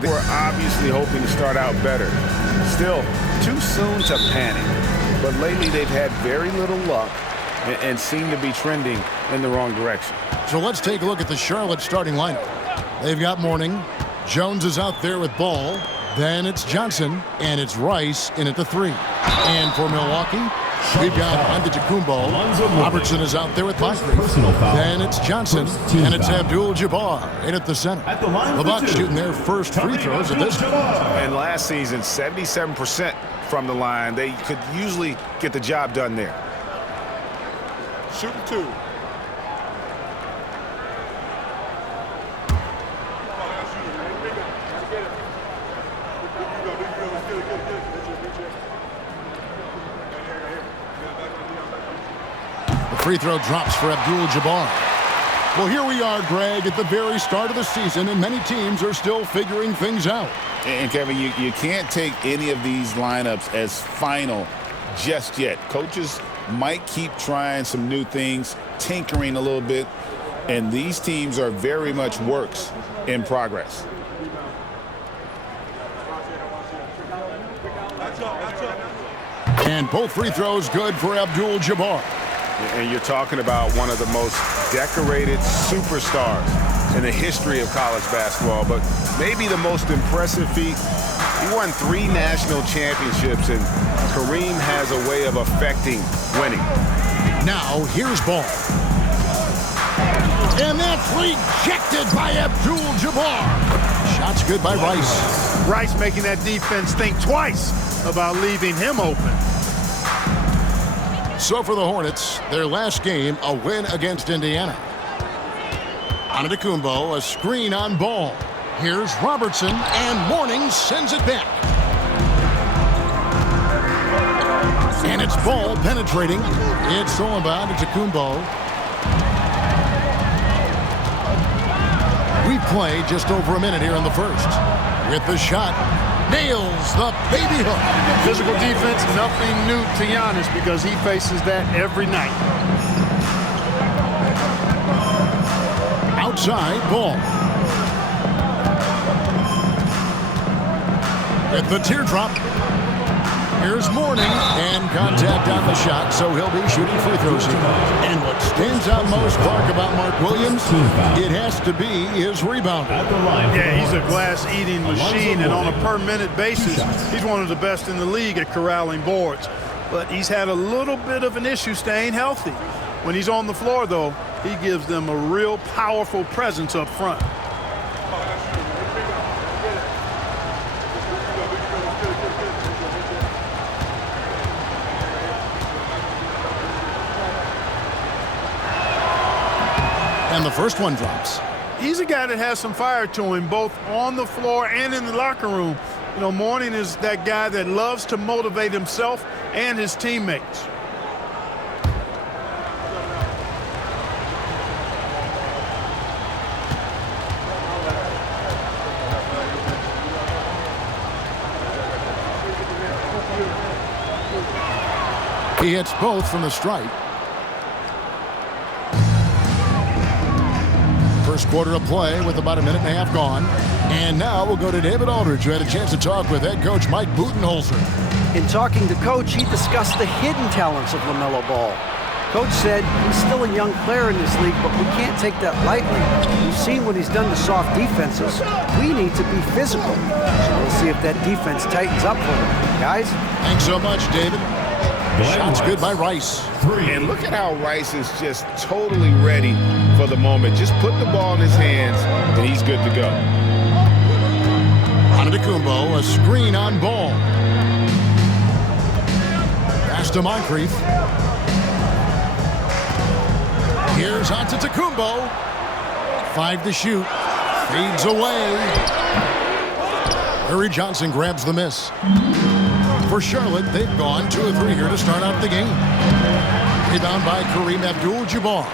They were obviously hoping to start out better. Still, too soon to panic. But lately they've had very little luck and seem to be trending in the wrong direction. So let's take a look at the Charlotte starting lineup. They've got Mourning. Jones is out there with Ball. Then it's Johnson, and it's Rice in at the 3. And for Milwaukee, we've got Antetokounmpo. Robertson is out there with Moncrief. Then it's Johnson, and it's Abdul-Jabbar in at the center. The Bucks shooting their first free throws of this game. And last season, 77% from the line. They could usually get the job done there. Shooting 2. Free throw drops for Abdul-Jabbar. Well, here we are, Greg, at the very start of the season, and many teams are still figuring things out. And, Kevin, you can't take any of these lineups as final just yet. Coaches might keep trying some new things, tinkering a little bit, and these teams are very much works in progress. And both free throws good for Abdul-Jabbar. And you're talking about one of the most decorated superstars in the history of college basketball, but maybe the most impressive feat. He won 3 national championships, and Kareem has a way of affecting winning. Now, here's Ball. And that's rejected by Abdul-Jabbar. Shot's good by Rice. Rice making that defense think twice about leaving him open. So for the Hornets, their last game, a win against Indiana. Antetokounmpo, a screen on Ball. Here's Robertson, and Mourning sends it back. And it's Ball penetrating. It's all about Antetokounmpo. We've played just over a minute here in the first. With the shot, nails the baby hook. Physical defense, nothing new to Giannis because he faces that every night. Outside, Ball. With the teardrop. Here's Mourning, and contact on the shot, so he'll be shooting free throws here. And what stands out most, Clark, about Mark Williams, it has to be his rebounding. Yeah, he's a glass-eating machine, and on a per-minute basis, he's one of the best in the league at corralling boards. But he's had a little bit of an issue staying healthy. When he's on the floor, though, he gives them a real powerful presence up front. And the first one drops. He's a guy that has some fire to him, both on the floor and in the locker room. You know, Mourning is that guy that loves to motivate himself and his teammates. He hits both from the stripe. First quarter of play with about a minute and a half gone. And now we'll go to David Aldridge, who had a chance to talk with head coach Mike Budenholzer. In talking to Coach, he discussed the hidden talents of LaMelo Ball. Coach said he's still a young player in this league, but we can't take that lightly. We've seen what he's done to soft defenses. We need to be physical. So we'll see if that defense tightens up for them. Guys? Thanks so much, David. Shot's good by Rice. And look at how Rice is just totally ready for the moment. Just put the ball in his hands, and he's good to go. Antetokounmpo, a screen on Ball. Pass to Moncrief. Here's Antetokounmpo. 5 to shoot. Fades away. Harry Johnson grabs the miss. For Charlotte, they've gone 2 of 3 here to start out the game. Rebound by Kareem Abdul-Jabbar.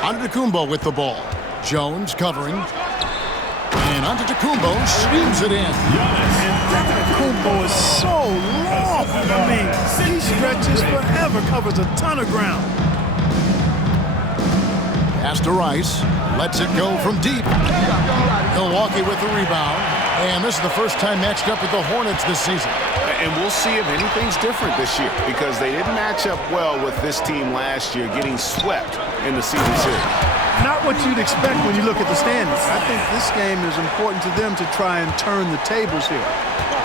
Antetokounmpo with the ball. Jones covering. And Antetokounmpo swings it in. Antetokounmpo is so long. I mean, he stretches forever, covers a ton of ground. Pass to Rice. Lets it go from deep. Milwaukee with the rebound. And this is the first time matched up with the Hornets this season. And we'll see if anything's different this year because they didn't match up well with this team last year, getting swept in the season series. Not what you'd expect when you look at the standings. I think this game is important to them to try and turn the tables here.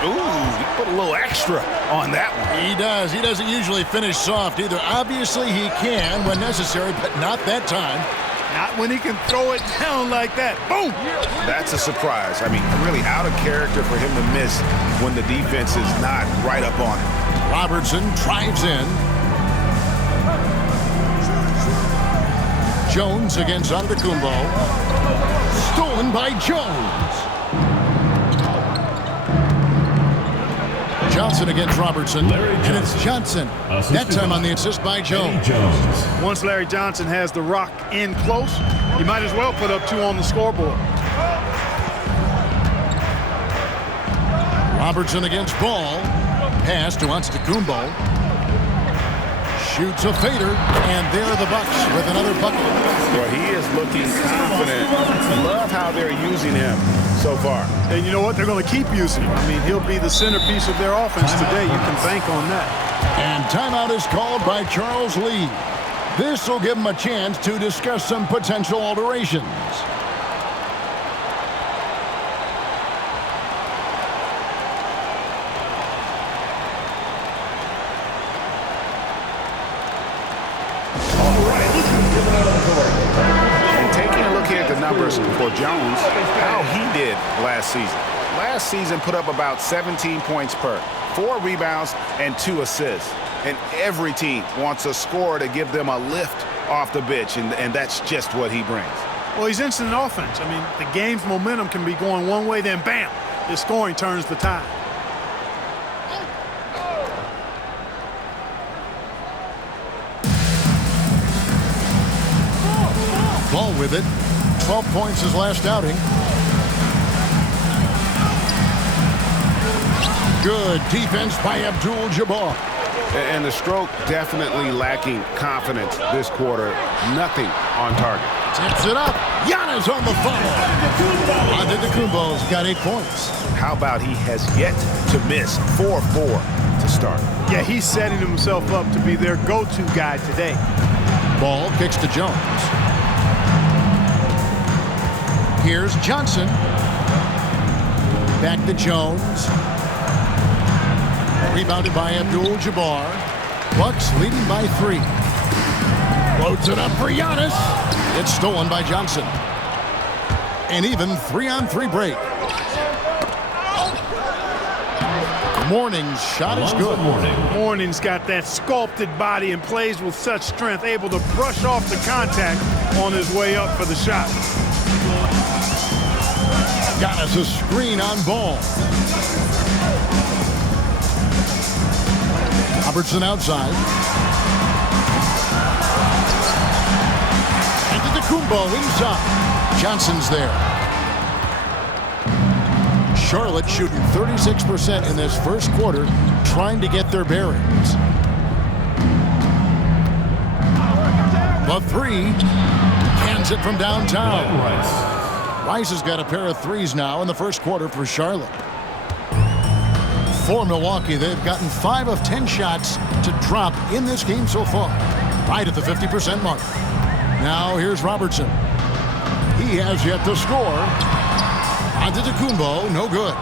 Ooh, he put a little extra on that one. He does. He doesn't usually finish soft either. Obviously, he can when necessary, but not that time. Not when he can throw it down like that. Boom! That's a surprise. I mean, really out of character for him to miss when the defense is not right up on him. Robertson drives in. Jones against Antetokounmpo. Stolen by Jones. Johnson against Robertson. And it's Johnson. That time on the assist by Jones. Once Larry Johnson has the rock in close, you might as well put up 2 on the scoreboard. Robertson against Ball. Pass to Antetokounmpo. Shoots a fader, and there are the Bucks with another bucket. Well, he is looking confident. Love how they're using him so far. And you know what? They're going to keep using him. I mean, he'll be the centerpiece of their offense today. You can bank on that. And timeout is called by Charles Lee. This will give him a chance to discuss some potential alterations. And taking a look here at the numbers for Jones, how he did last season. Last season put up about 17 points per, 4 rebounds and 2 assists. And every team wants a scorer to give them a lift off the bench, and that's just what he brings. Well, he's instant offense. I mean, the game's momentum can be going one way, then bam, his scoring turns the tide. Ball with it. 12 points his last outing. Good defense by Abdul-Jabbar. And the stroke definitely lacking confidence this quarter. Nothing on target. Tips it up. Giannis on the follow. Antetokounmpo's got 8 points. How about he has yet to miss 4-4 to start? Yeah, he's setting himself up to be their go-to guy today. Ball kicks to Jones. Here's Johnson. Back to Jones. Rebounded by Abdul-Jabbar. Bucks leading by 3. Loads it up for Giannis. It's stolen by Johnson. An even 3-on-3 break. Morning's shot is good. Morning's got that sculpted body and plays with such strength, able to brush off the contact on his way up for the shot. Got us a screen on Ball. Robertson outside. Antetokounmpo inside. Johnson's there. Charlotte shooting 36% in this first quarter, trying to get their bearings. The 3. Cans it from downtown. Rice has got a pair of 3s now in the first quarter for Charlotte. For Milwaukee, they've gotten 5 of 10 shots to drop in this game so far, right at the 50% mark. Now here's Robertson. He has yet to score. Antetokounmpo, no good.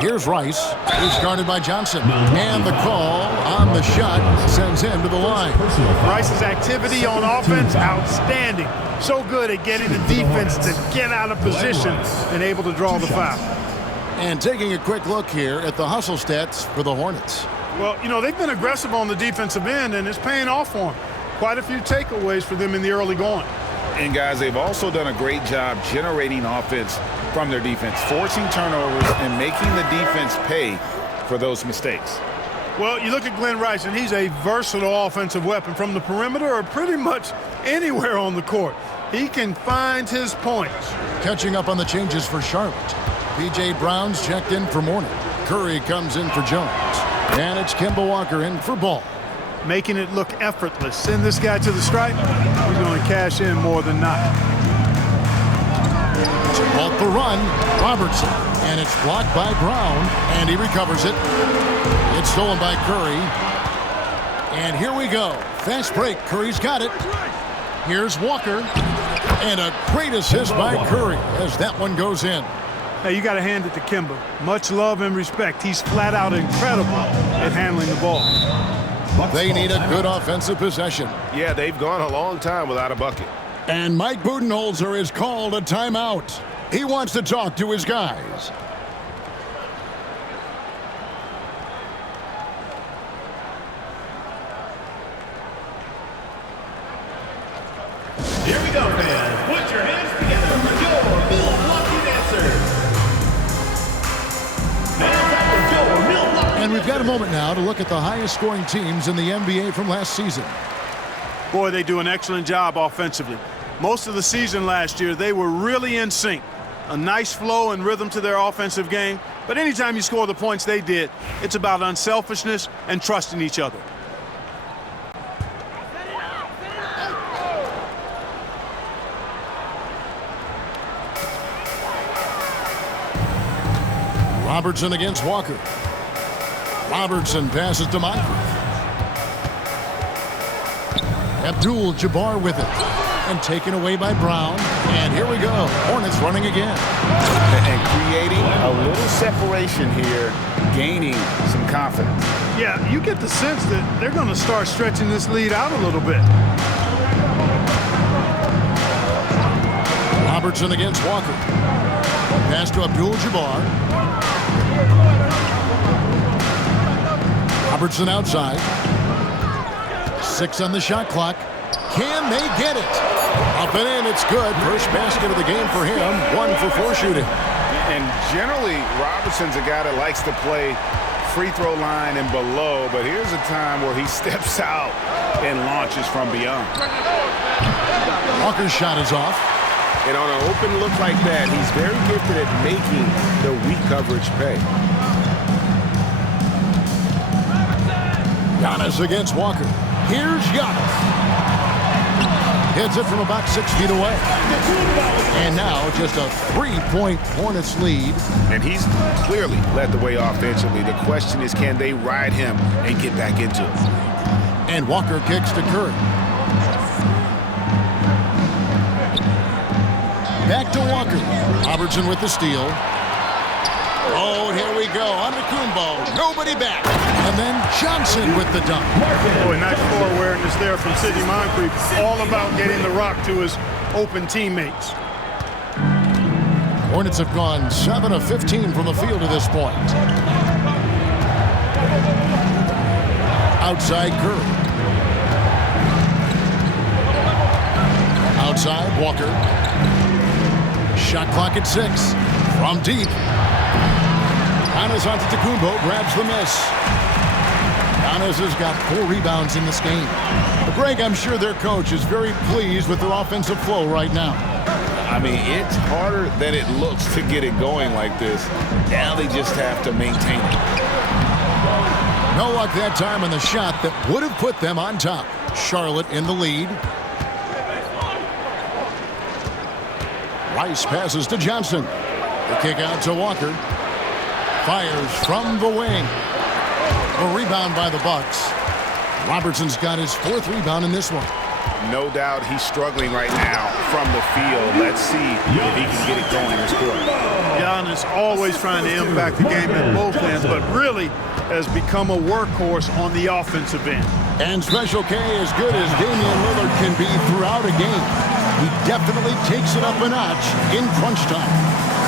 Here's Rice. He's guarded by Johnson. And the call on the shot sends him to the line. Rice's activity on offense, outstanding. So good at getting the defense to get out of position and able to draw the foul. And taking a quick look here at the hustle stats for the Hornets. Well, you know, they've been aggressive on the defensive end, and it's paying off for them. Quite a few takeaways for them in the early going. And, guys, they've also done a great job generating offense from their defense, forcing turnovers and making the defense pay for those mistakes. Well, you look at Glenn Rice, and he's a versatile offensive weapon from the perimeter or pretty much anywhere on the court. He can find his points. Catching up on the changes for Charlotte. P.J. Brown's checked in for Morning. Curry comes in for Jones. And it's Kemba Walker in for Ball. Making it look effortless. Send this guy to the stripe. He's going to cash in more than not. Off the run, Robertson. And it's blocked by Brown, and he recovers it. It's stolen by Curry. And here we go. Fast break. Curry's got it. Here's Walker. And a great assist by Curry as that one goes in. Hey, you got to hand it to Kemba. Much love and respect. He's flat out incredible at handling the ball. They need a good offensive possession. Yeah, they've gone a long time without a bucket. And Mike Budenholzer has called a timeout. He wants to talk to his guys. Here we go, fans. Put your hands together for your Milwaukee dancers. And we've got a moment now to look at the highest scoring teams in the NBA from last season. Boy, they do an excellent job offensively. Most of the season last year, they were really in sync. A nice flow and rhythm to their offensive game. But anytime you score the points they did, it's about unselfishness and trusting each other. Robertson against Walker. Robertson passes to Moncrief. Abdul-Jabbar with it. And taken away by Brown. And here we go. Hornets running again. And creating a little separation here, gaining some confidence. Yeah, you get the sense that they're going to start stretching this lead out a little bit. Robertson against Walker. Pass to Abdul-Jabbar. Robertson outside. 6 on the shot clock. Can they get it? Up and in, it's good. First basket of the game for him. 1 for 4 shooting. And generally, Robertson's a guy that likes to play free throw line and below, but here's a time where he steps out and launches from beyond. Walker's shot is off. And on an open look like that, he's very gifted at making the weak coverage pay. Giannis against Walker. Here's Giannis. Hits it from about 6 feet away. And now just a 3-point Hornets lead. And he's clearly led the way offensively. The question is, can they ride him and get back into it? And Walker kicks to Curry. Back to Walker. Robertson with the steal. Oh, here we go. Antetokounmpo. Nobody back. And then Johnson with the dunk. Boy, nice floor awareness there from Sidney Moncrief. All about getting the rock to his open teammates. Hornets have gone 7 of 15 from the field to this point. Outside Curry. Outside Walker. Shot clock at 6. From deep. Giannis Antetokounmpo grabs the miss. Giannis has got 4 rebounds in this game. But Greg, I'm sure their coach is very pleased with their offensive flow right now. I mean, it's harder than it looks to get it going like this. Now they just have to maintain it. No luck that time on the shot that would have put them on top. Charlotte in the lead. Rice passes to Johnson. The kick out to Walker. Fires from the wing. A rebound by the Bucks. Robertson's got his 4th rebound in this one. No doubt he's struggling right now from the field. Let's see if he can get it going this quarter. Giannis always trying to impact the game in both ends, but really has become a workhorse on the offensive end. And Special K, as good as Damian Lillard can be throughout a game, he definitely takes it up a notch in crunch time.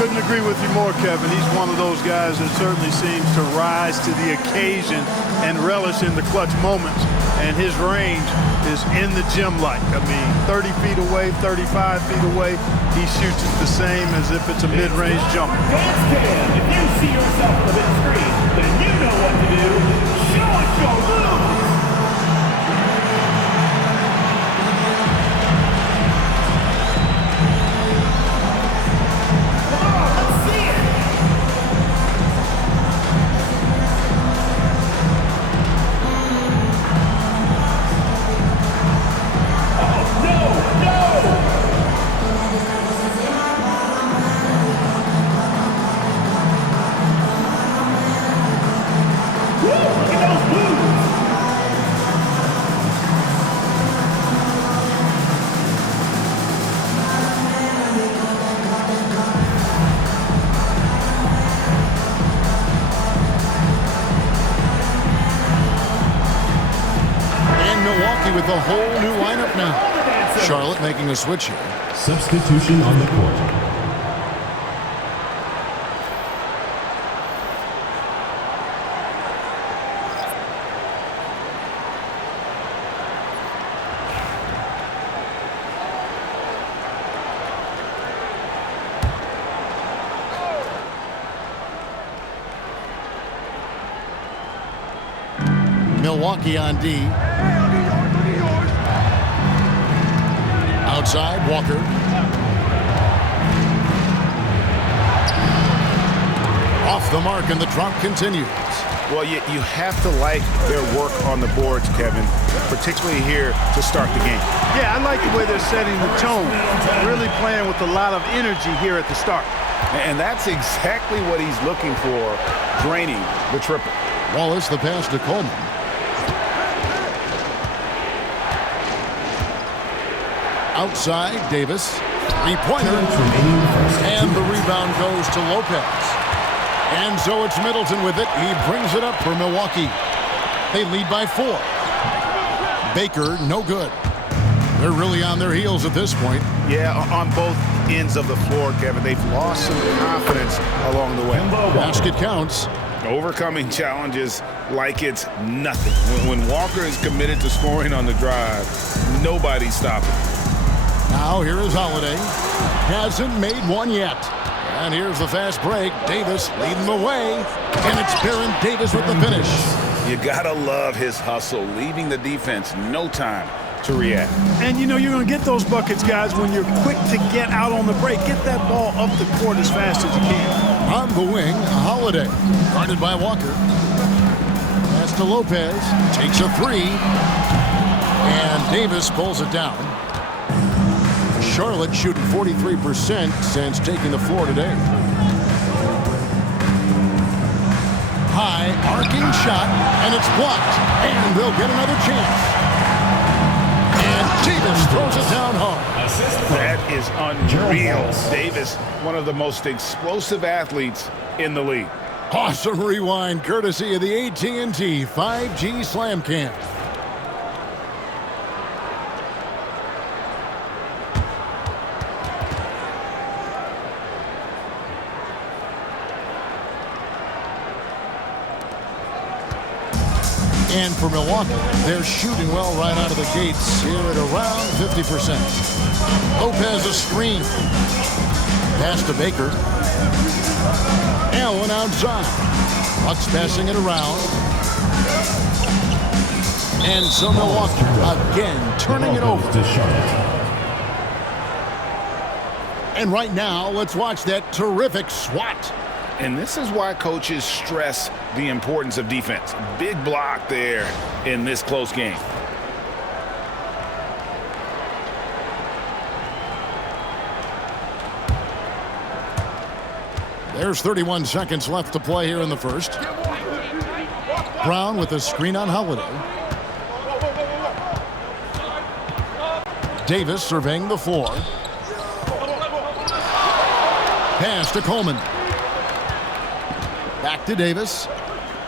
Couldn't agree with you more, Kevin. He's one of those guys that certainly seems to rise to the occasion and relish in the clutch moments. And his range is in the gym-like. I mean, 30 feet away, 35 feet away, he shoots it the same as if it's a mid-range jumper. If you see yourself on the big screen, then you know what to do. Show us your moves. No, a whole new lineup now. Charlotte making a switch here. Substitution on the court. Milwaukee on D. Outside, Walker. Off the mark, and the drop continues. Well, you have to like their work on the boards, Kevin, particularly here to start the game. Yeah, I like the way they're setting the tone. Really playing with a lot of energy here at the start. And that's exactly what he's looking for, draining the triple. Wallace, the pass to Coleman. Outside, Davis. Three-pointer. And the rebound goes to Lopez. And so it's Middleton with it. He brings it up for Milwaukee. They lead by 4. Baker, no good. They're really on their heels at this point. Yeah, on both ends of the floor, Kevin. They've lost some confidence along the way. Basket counts. Overcoming challenges like it's nothing. When Walker is committed to scoring on the drive, nobody's stopping. Now here is Holiday. Hasn't made one yet. And here's the fast break. Davis leading the way. And it's Baron Davis with the finish. You gotta love his hustle, leaving the defense no time to react. And you know you're going to get those buckets, guys, when you're quick to get out on the break. Get that ball up the court as fast as you can. On the wing, Holiday. Guarded by Walker. Pass to Lopez. Takes a 3. And Davis pulls it down. Charlotte shooting 43% since taking the floor today. High, arcing shot, and it's blocked. And they'll get another chance. And Davis throws it down hard. That is unreal. Davis, one of the most explosive athletes in the league. Awesome rewind, courtesy of the AT&T 5G Slam Cam. And for Milwaukee, they're shooting well right out of the gates here at around 50%. Lopez a screen. Pass to Baker. Allen outside. Bucks passing it around. And so Milwaukee again turning it over. And right now, let's watch that terrific swat. And this is why coaches stress the importance of defense. Big block there in this close game. There's 31 seconds left to play here in the first. Brown with a screen on Holiday. Davis surveying the floor. Pass to Coleman. Back to Davis.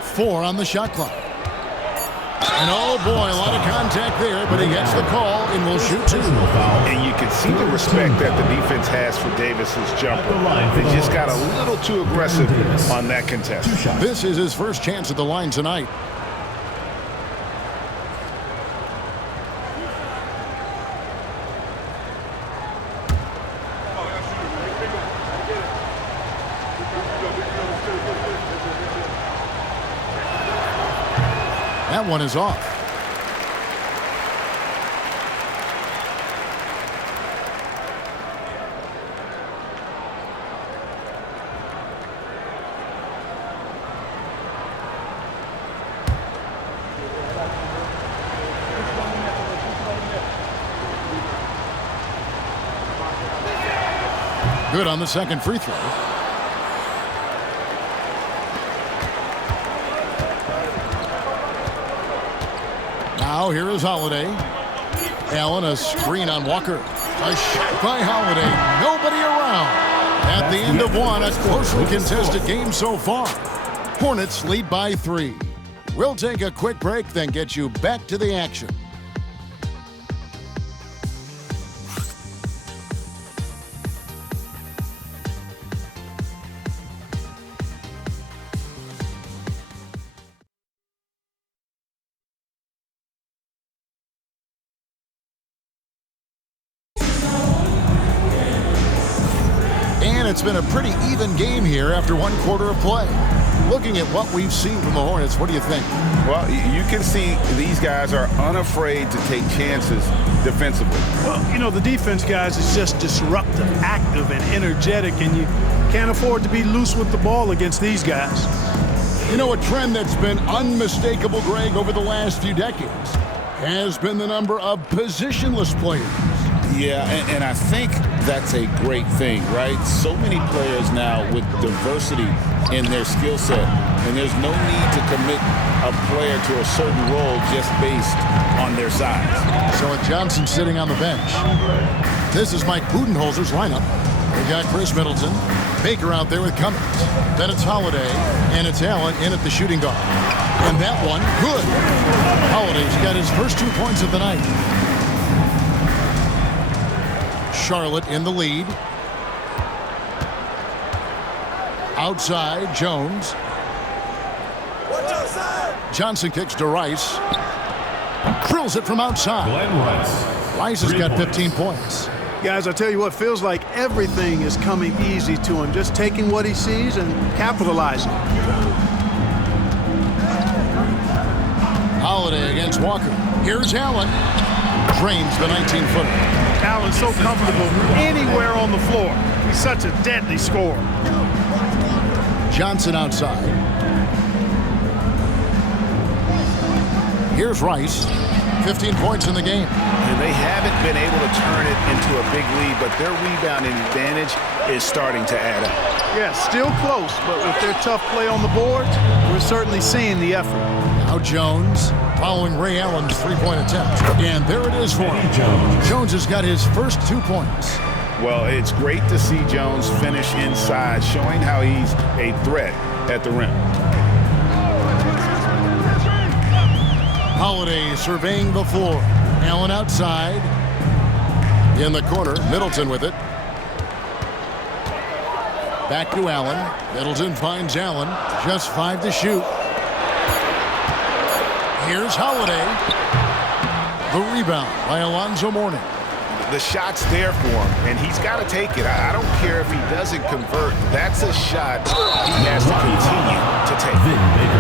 4 on the shot clock. And oh boy, a lot of contact there, but he gets the call and will shoot 2. And you can see the respect that the defense has for Davis's jumper. They just got a little too aggressive on that contest. This is his first chance at the line tonight. That one is off. Good on the second free throw. Now here is Holiday. Allen, a screen on Walker. A shot by Holiday. Nobody around. At the end of one, a closely contested game so far. Hornets lead by 3. We'll take a quick break, then get you back to the action. And it's been a pretty even game here after one quarter of play. Looking at what we've seen from the Hornets, what do you think? Well, you can see these guys are unafraid to take chances defensively. Well, you know, the defense, guys, is just disruptive, active, and energetic, and you can't afford to be loose with the ball against these guys. You know, a trend that's been unmistakable, Greg, over the last few decades has been the number of positionless players. Yeah, and I think that's a great thing, right? So many players now with diversity in their skill set, and there's no need to commit a player to a certain role just based on their size. So with Johnson sitting on the bench, this is Mike Budenholzer's lineup. We've got Chris Middleton, Baker out there with Cummings. Then it's Holiday, and it's Allen in at the shooting guard. And that one, good. Holiday's got his first 2 points of the night. Charlotte in the lead. Outside, Jones. Johnson kicks to Rice. Drills it from outside. Rice has got 15 points. Guys, I tell you what, feels like everything is coming easy to him. Just taking what he sees and capitalizing. Holiday against Walker. Here's Allen. Drains the 19-footer. Allen's so comfortable anywhere on the floor. He's such a deadly scorer. Johnson outside. Here's Rice. 15 points in the game. And they haven't been able to turn it into a big lead, but their rebounding advantage is starting to add up. Yeah, still close, but with their tough play on the boards, we're certainly seeing the effort. Now Jones following Ray Allen's three-point attempt. And there it is for him. Jones has got his first 2 points. Well, it's great to see Jones finish inside, showing how he's a threat at the rim. Holiday surveying the floor. Allen outside. In the corner, Middleton with it. Back to Allen. Middleton finds Allen. Just 5 to shoot. Here's Holiday. The rebound by Alonzo Mourning. The shot's there for him, and he's got to take it. I don't care if he doesn't convert. That's a shot he has to continue to take.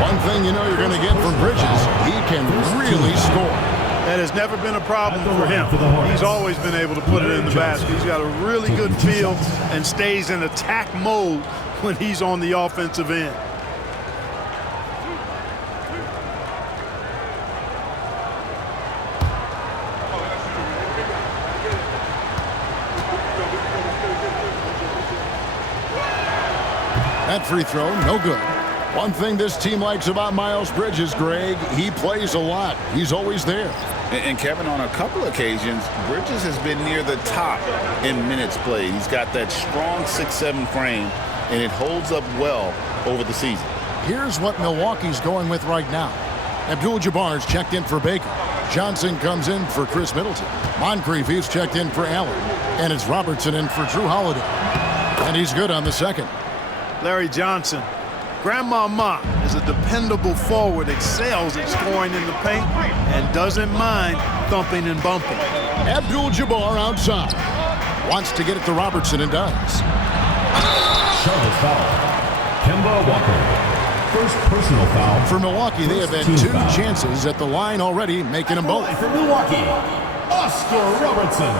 One thing you know you're going to get from Bridges, he can really score. That has never been a problem for him. He's always been able to put it in the basket. He's got a really good feel and stays in attack mode when he's on the offensive end. That free throw, no good. One thing this team likes about Miles Bridges, Greg, he plays a lot. He's always there. And Kevin, on a couple occasions, Bridges has been near the top in minutes played. He's got that strong 6'7" frame, and it holds up well over the season. Here's what Milwaukee's going with right now. Abdul-Jabbar's checked in for Baker. Johnson comes in for Chris Middleton. Moncrief is checked in for Allen. And it's Robertson in for Drew Holiday. And he's good on the second. Larry Johnson, Grandmama is a dependable forward, excels at scoring in the paint, and doesn't mind thumping and bumping. Abdul-Jabbar outside. Wants to get it to Robertson and does. Charlotte foul. Kemba Walker. First personal foul. For Milwaukee, they have had 2 chances at the line already, making them both. For Milwaukee, Oscar Robertson.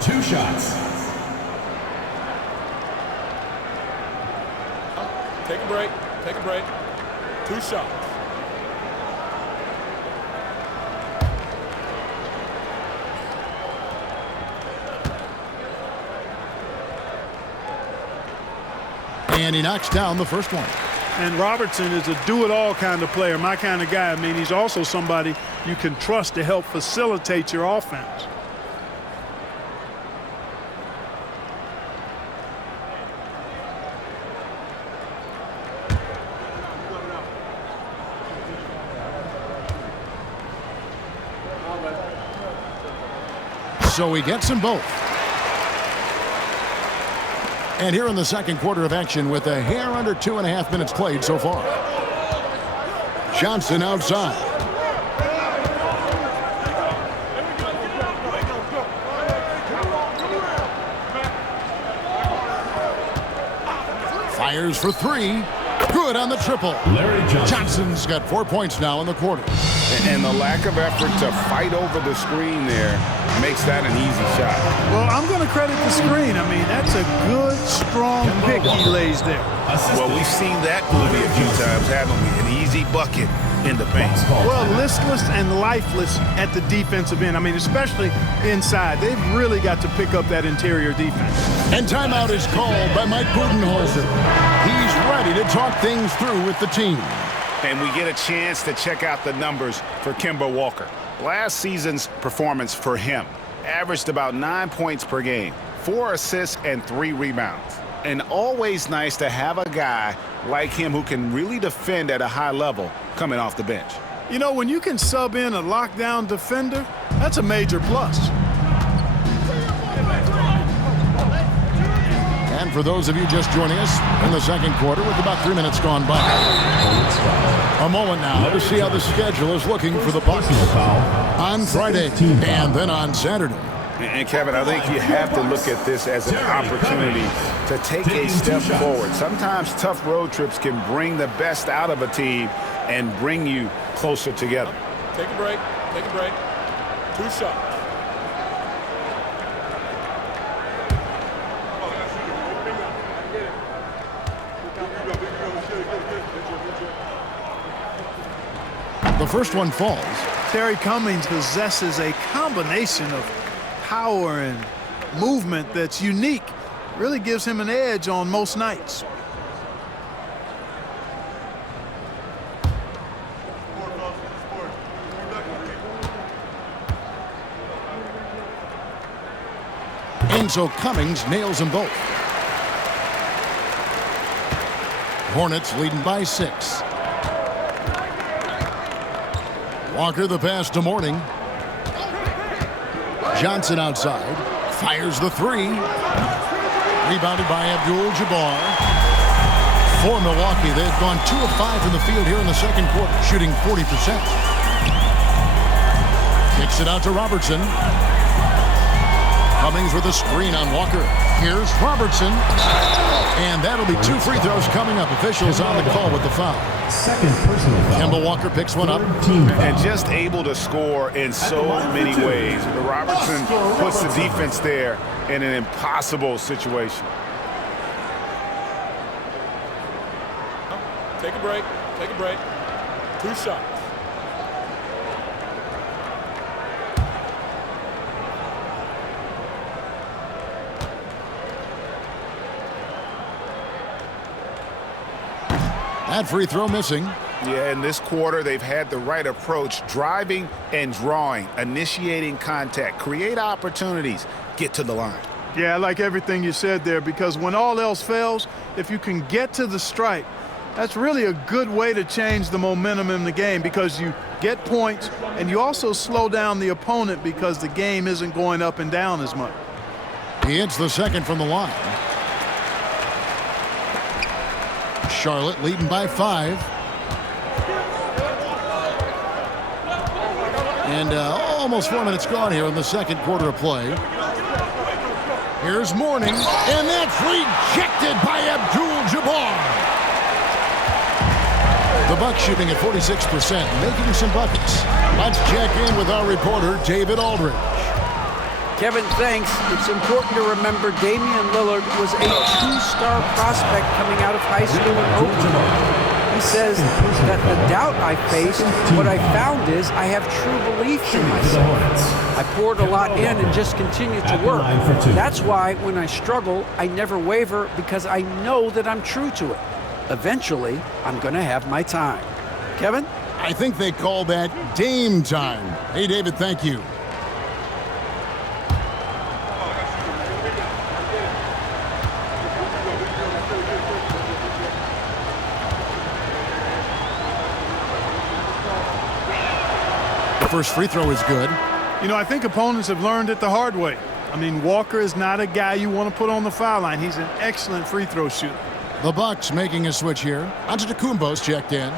2 shots. Take a break. Take a break. 2 shots. And he knocks down the first one. And Robertson is a do-it-all kind of player, my kind of guy. I mean, he's also somebody you can trust to help facilitate your offense. So he gets them both. And here in the second quarter of action with a hair under 2.5 minutes played so far. Johnson outside. Fires for three. Good on the triple. Larry Johnson. Johnson's got 4 points now in the quarter. And the lack of effort to fight over the screen there makes that an easy shot. Well, I'm going to credit the screen. I mean, that's a good, strong pick he lays there. Well, we've seen that movie a few times, haven't we? An easy bucket in the paint. Well, listless and lifeless at the defensive end. I mean, especially inside. They've really got to pick up that interior defense. And timeout is called by Mike Budenholzer. He's ready to talk things through with the team. And we get a chance to check out the numbers for Kemba Walker. Last season's performance for him averaged about 9 points per game, 4 assists and 3 rebounds. And always nice to have a guy like him who can really defend at a high level coming off the bench. You know, when you can sub in a lockdown defender, that's a major plus. And for those of you just joining us in the second quarter with about 3 minutes gone by, a moment now to see how the schedule is looking for the Bucks on Friday and then on Saturday. And Kevin, I think you have to look at this as an opportunity to take a step forward. Sometimes tough road trips can bring the best out of a team and bring you closer together. Take a break. Take a break. 2 shots. The first one falls. Terry Cummings possesses a combination of power and movement that's unique. Really gives him an edge on most nights. And so Cummings nails them both. Hornets leading by 6. Walker the pass to Mourning. Johnson outside. Fires the 3. Rebounded by Abdul-Jabbar. For Milwaukee, they've gone 2 of 5 from the field here in the second quarter, shooting 40%. Kicks it out to Robertson. Cummings with a screen on Walker. Here's Robertson. And that'll be 2 free throws coming up. Officials on the call with the foul. Second personal foul. Kemba Walker picks one up. And just able to score in so many ways. Robertson puts the defense there in an impossible situation. Take a break. Take a break. 2 shots. That free throw missing. Yeah, in this quarter, they've had the right approach, driving and drawing, initiating contact, create opportunities, get to the line. Yeah, I like everything you said there, because when all else fails, if you can get to the stripe, that's really a good way to change the momentum in the game, because you get points and you also slow down the opponent because the game isn't going up and down as much. He hits the second from the line. Charlotte leading by 5. And almost 4 minutes gone here in the second quarter of play. Here's Mourning, and that's rejected by Abdul-Jabbar. The Bucks shooting at 46%, making some buckets. Let's check in with our reporter, David Aldridge. Kevin, thanks. It's important to remember Damian Lillard was a 2-star prospect coming out of high school in Oklahoma. He says that the doubt I faced, what I found is I have true belief in myself. I poured a lot in and just continued to work. That's why when I struggle, I never waver, because I know that I'm true to it. Eventually, I'm going to have my time. Kevin? I think they call that Dame time. Hey, David, thank you. First free throw is good. You know, I think opponents have learned it the hard way. I mean, Walker is not a guy you want to put on the foul line. He's an excellent free throw shooter. The Bucks making a switch here. Antetokounmpo's checked in.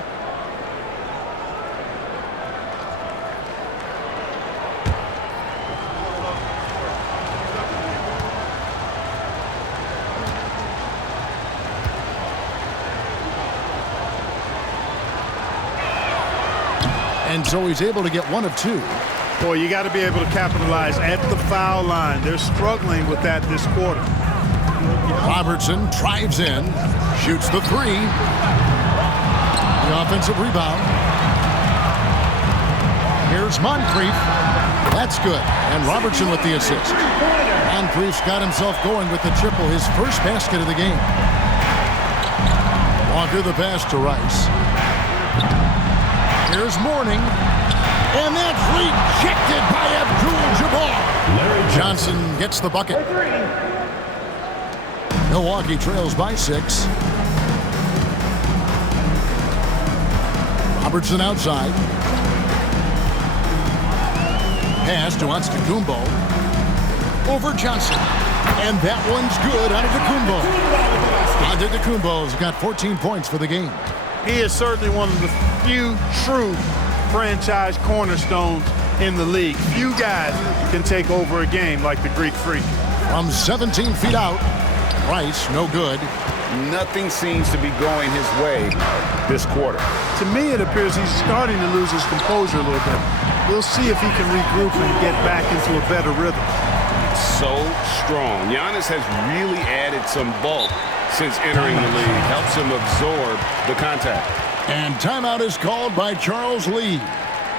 And so he's able to get 1 of 2. Boy, you got to be able to capitalize at the foul line. They're struggling with that this quarter. Robertson drives in, shoots the 3. The offensive rebound. Here's Moncrief. That's good. And Robertson with the assist. Moncrief's got himself going with the triple, his first basket of the game. Walker the pass to Rice. Here's Mourning. And that's rejected by Abdul-Jabbar. Johnson gets the bucket. Milwaukee trails by 6. Robertson outside. Pass to Antetokounmpo. Over Johnson. And that one's good out of Antetokounmpo. Antetokounmpo's got 14 points for the game. He is certainly one of the few true franchise cornerstones in the league. Few guys can take over a game like the Greek Freak. From 17 feet out, Rice, no good. Nothing seems to be going his way this quarter. To me, it appears he's starting to lose his composure a little bit. We'll see if he can regroup and get back into a better rhythm. So strong. Giannis has really added some bulk since entering the league. Helps him absorb the contact. And timeout is called by Charles Lee.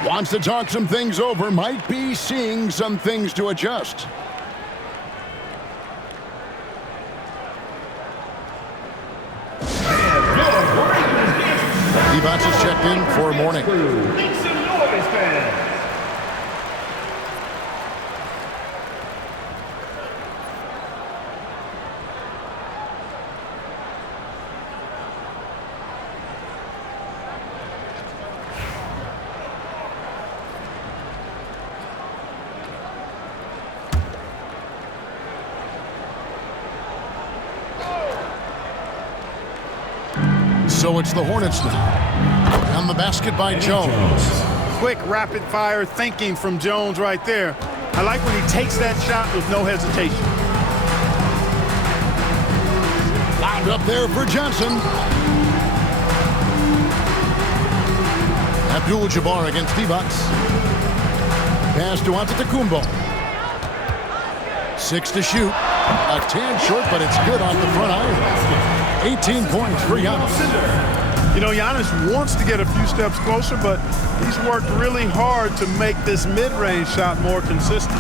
Wants to talk some things over. Might be seeing some things to adjust. Divac is checked in for Mourning. Make some noise, fans. So it's the Hornets now. On the basket by Jones. Quick, rapid-fire thinking from Jones right there. I like when he takes that shot with no hesitation. Wound up there for Johnson. Abdul-Jabbar against Divac. Pass to Antetokounmpo. 6 to shoot. A tad short, but it's good off the front iron. 18 points for Giannis. You know, Giannis wants to get a few steps closer, but he's worked really hard to make this mid-range shot more consistent.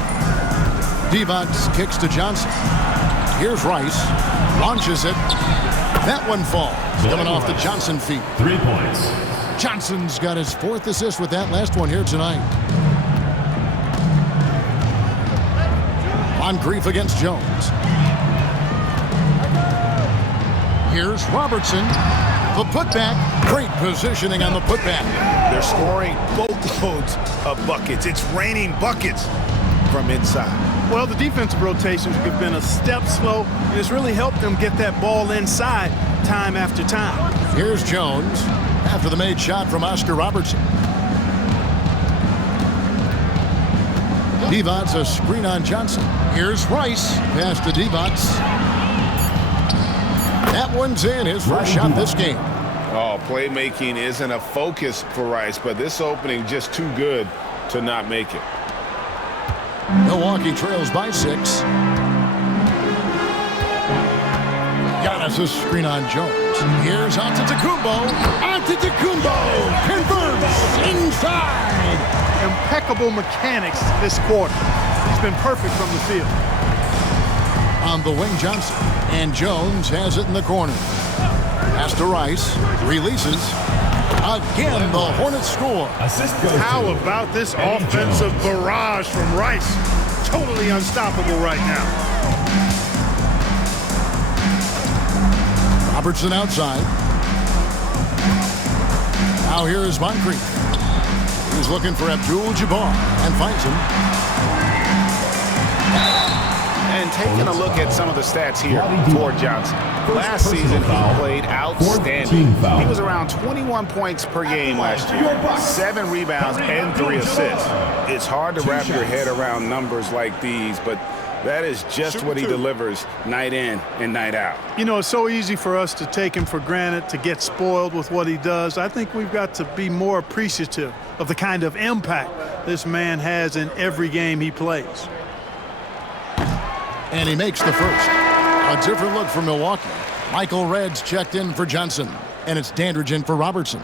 Divac kicks to Johnson. Here's Rice. Launches it. That one falls. Coming off the Johnson feet. 3 points. Johnson's got his 4th assist with that last one here tonight. Moncrief against Jones. Here's Robertson. The putback. Great positioning on the putback. They're scoring boatloads of buckets. It's raining buckets from inside. Well, the defensive rotations have been a step slow, and it's really helped them get that ball inside time after time. Here's Jones after the made shot from Oscar Robertson. Divac a screen on Johnson. Here's Rice. Pass to Divac. That one's in. His first shot this game. Oh, playmaking isn't a focus for Rice, but this opening just too good to not make it. Milwaukee trails by 6. Giannis a screen on Jones. Here's Antetokounmpo. Antetokounmpo converts inside. Impeccable mechanics this quarter. He's been perfect from the field. On the wing, Johnson. And Jones has it in the corner. Pass to Rice. Releases. Again, the Hornets score. Assist goes How to about this Eddie offensive Jones. barrage from Rice? Totally unstoppable right now. Robertson outside. Now here is Moncrief. He's looking for Abdul-Jabbar and finds him. And taking a look at some of the stats here for Johnson. Last season, he played outstanding. He was around 21 points per game last year, 7 rebounds and 3 assists. It's hard to wrap your head around numbers like these, but That is just what he delivers night in and night out. You know, it's so easy for us to take him for granted, to get spoiled with what he does. I think we've got to be more appreciative of the kind of impact this man has in every game he plays. And he makes the first. A different look for Milwaukee. Michael Redd's checked in for Johnson, and it's Dandridge in for Robertson.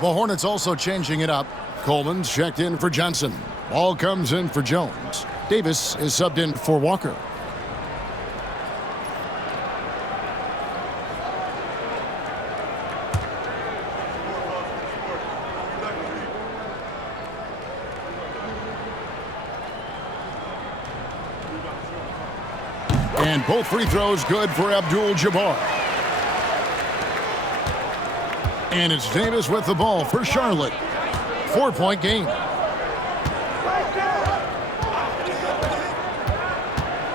The Hornets also changing it up. Coleman's checked in for Johnson. Ball comes in for Jones. Davis is subbed in for Walker. And both free throws good for Abdul-Jabbar. And it's Davis with the ball for Charlotte. 4-point game.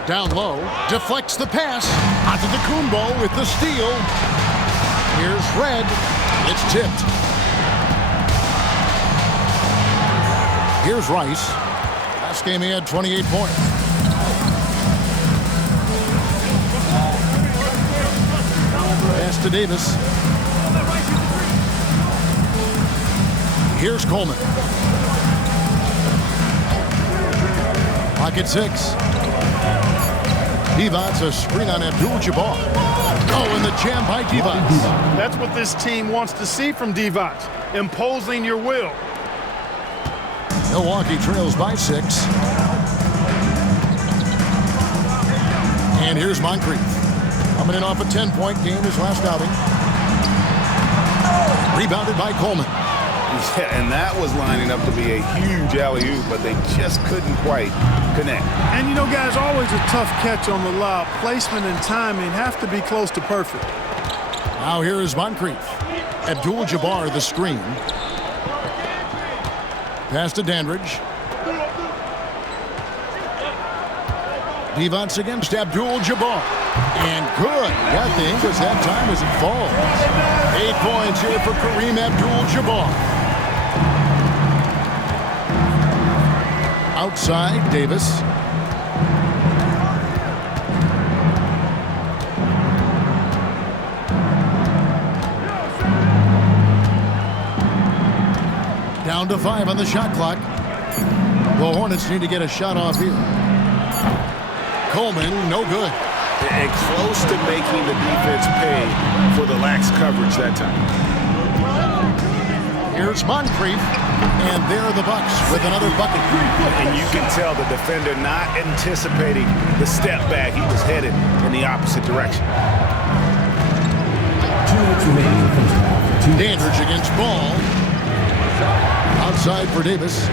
Down low, deflects the pass. Antetokounmpo with the steal. Here's Redd. It's tipped. Here's Rice. Last game he had 28 points. Pass to Davis. Here's Coleman. Pocket 6. Divac, a screen on Abdul-Jabbar. Oh, and the jam by Divac. That's what this team wants to see from Divac, imposing your will. Milwaukee trails by 6. And here's Moncrief. Coming in off a 10-point game his last outing. Rebounded by Coleman. Yeah, and that was lining up to be a huge alley-oop, but they just couldn't quite connect. And you know, guys, always a tough catch on the lob. Placement and timing have to be close to perfect. Now here is Moncrief. Abdul-Jabbar the screen. Pass to Dandridge. Divac against Abdul-Jabbar. And good. Got the Incas that time as it falls. 8 points here for Kareem Abdul-Jabbar. Outside, Davis. Down to 5 on the shot clock. The Hornets need to get a shot off here. Coleman, no good. And close to making the defense pay for the lax coverage that time. Here's Moncrief, and there are the Bucks with another bucket. And you can tell the defender not anticipating the step back. He was headed in the opposite direction. 2 minutes remaining in the first half. Dandridge against Ball. Outside for Davis.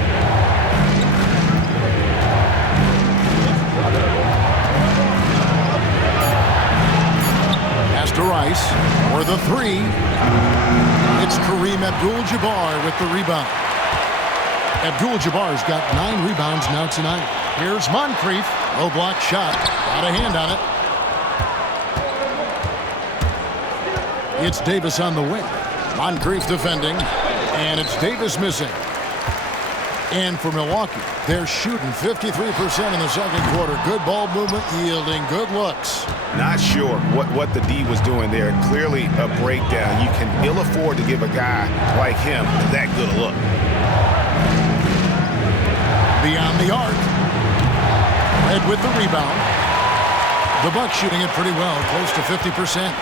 Pass to Rice for the 3. It's Kareem Abdul-Jabbar with the rebound. Abdul-Jabbar's got 9 rebounds now tonight. Here's Moncrief. Low block shot. Got a hand on it. It's Davis on the wing. Moncrief defending. And it's Davis missing. And for Milwaukee, they're shooting 53% in the second quarter. Good ball movement, yielding good looks. Not sure what the D was doing there. Clearly a breakdown. You can ill afford to give a guy like him that good a look. Beyond the arc. Redd with the rebound. The Bucks shooting it pretty well, close to 50%.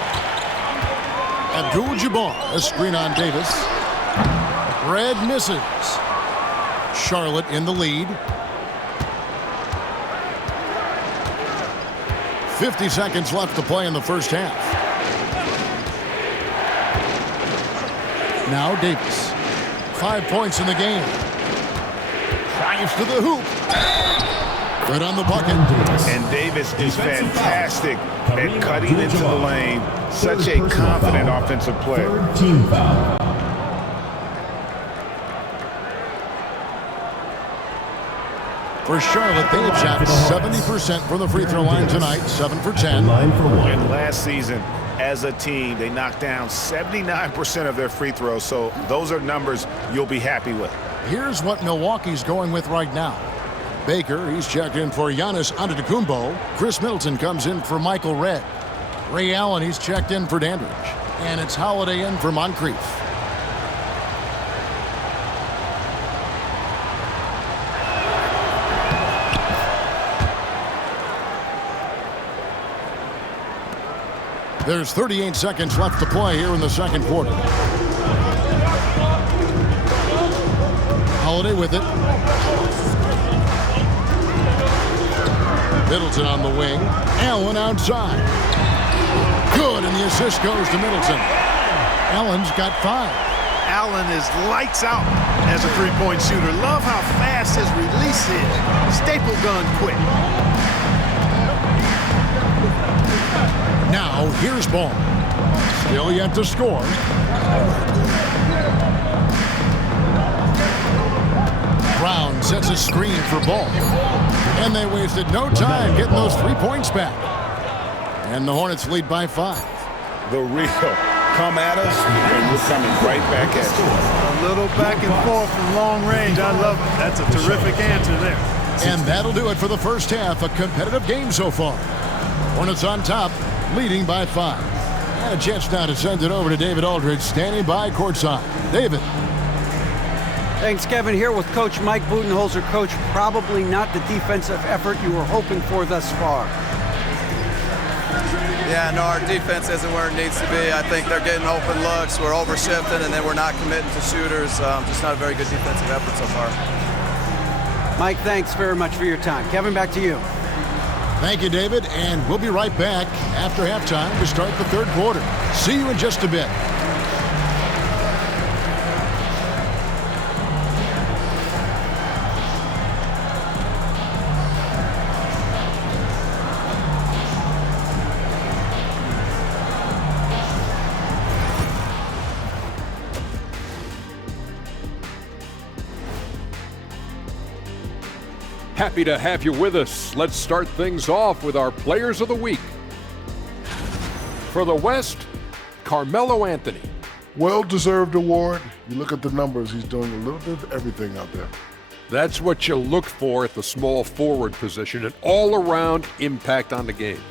Abdul-Jabbar, a screen on Davis. Redd misses. Charlotte in the lead. 50 seconds left to play in the first half. Now Davis. 5 points in the game. Drives to the hoop. Good on the bucket. And Davis is fantastic at cutting into the lane. Such a confident offensive player. Third team foul. For Charlotte, they have shot 70% from the free throw line tonight, 7 for 10. 9 for 1. And last season, as a team, they knocked down 79% of their free throws, so those are numbers you'll be happy with. Here's what Milwaukee's going with right now. Baker, he's checked in for Giannis Antetokounmpo. Chris Middleton comes in for Michael Redd. Ray Allen, he's checked in for Dandridge. And it's Holiday in for Moncrief. There's 38 seconds left to play here in the second quarter. Holiday with it. Middleton on the wing. Allen outside. Good, and the assist goes to Middleton. Allen's got 5. Allen is lights out as a three-point shooter. Love how fast his release is. Staple gun quick. Now, here's Ball. Still yet to score. Brown sets a screen for Ball. And they wasted no time getting those 3 points back. And the Hornets lead by 5. The real come at us, and we're coming right back at you. A little back and forth from long range. I love it. That's a terrific answer there. And that'll do it for the first half. A competitive game so far. Hornets on top, leading by 5. And a chance now to send it over to David Aldridge, standing by courtside. David. Thanks, Kevin. Here with Coach Mike Budenholzer. Coach, probably not the defensive effort you were hoping for thus far. Yeah, no, our defense isn't where it needs to be. I think they're getting open looks. We're overshifting, and then we're not committing to shooters. Just not a very good defensive effort so far. Mike, thanks very much for your time. Kevin, back to you. Thank you, David, and we'll be right back after halftime to start the third quarter. See you in just a bit. Happy to have you with us. Let's start things off with our Players of the Week. For the West, Carmelo Anthony. Well-deserved award. You look at the numbers, he's doing a little bit of everything out there. That's what you look for at the small forward position, an all-around impact on the game.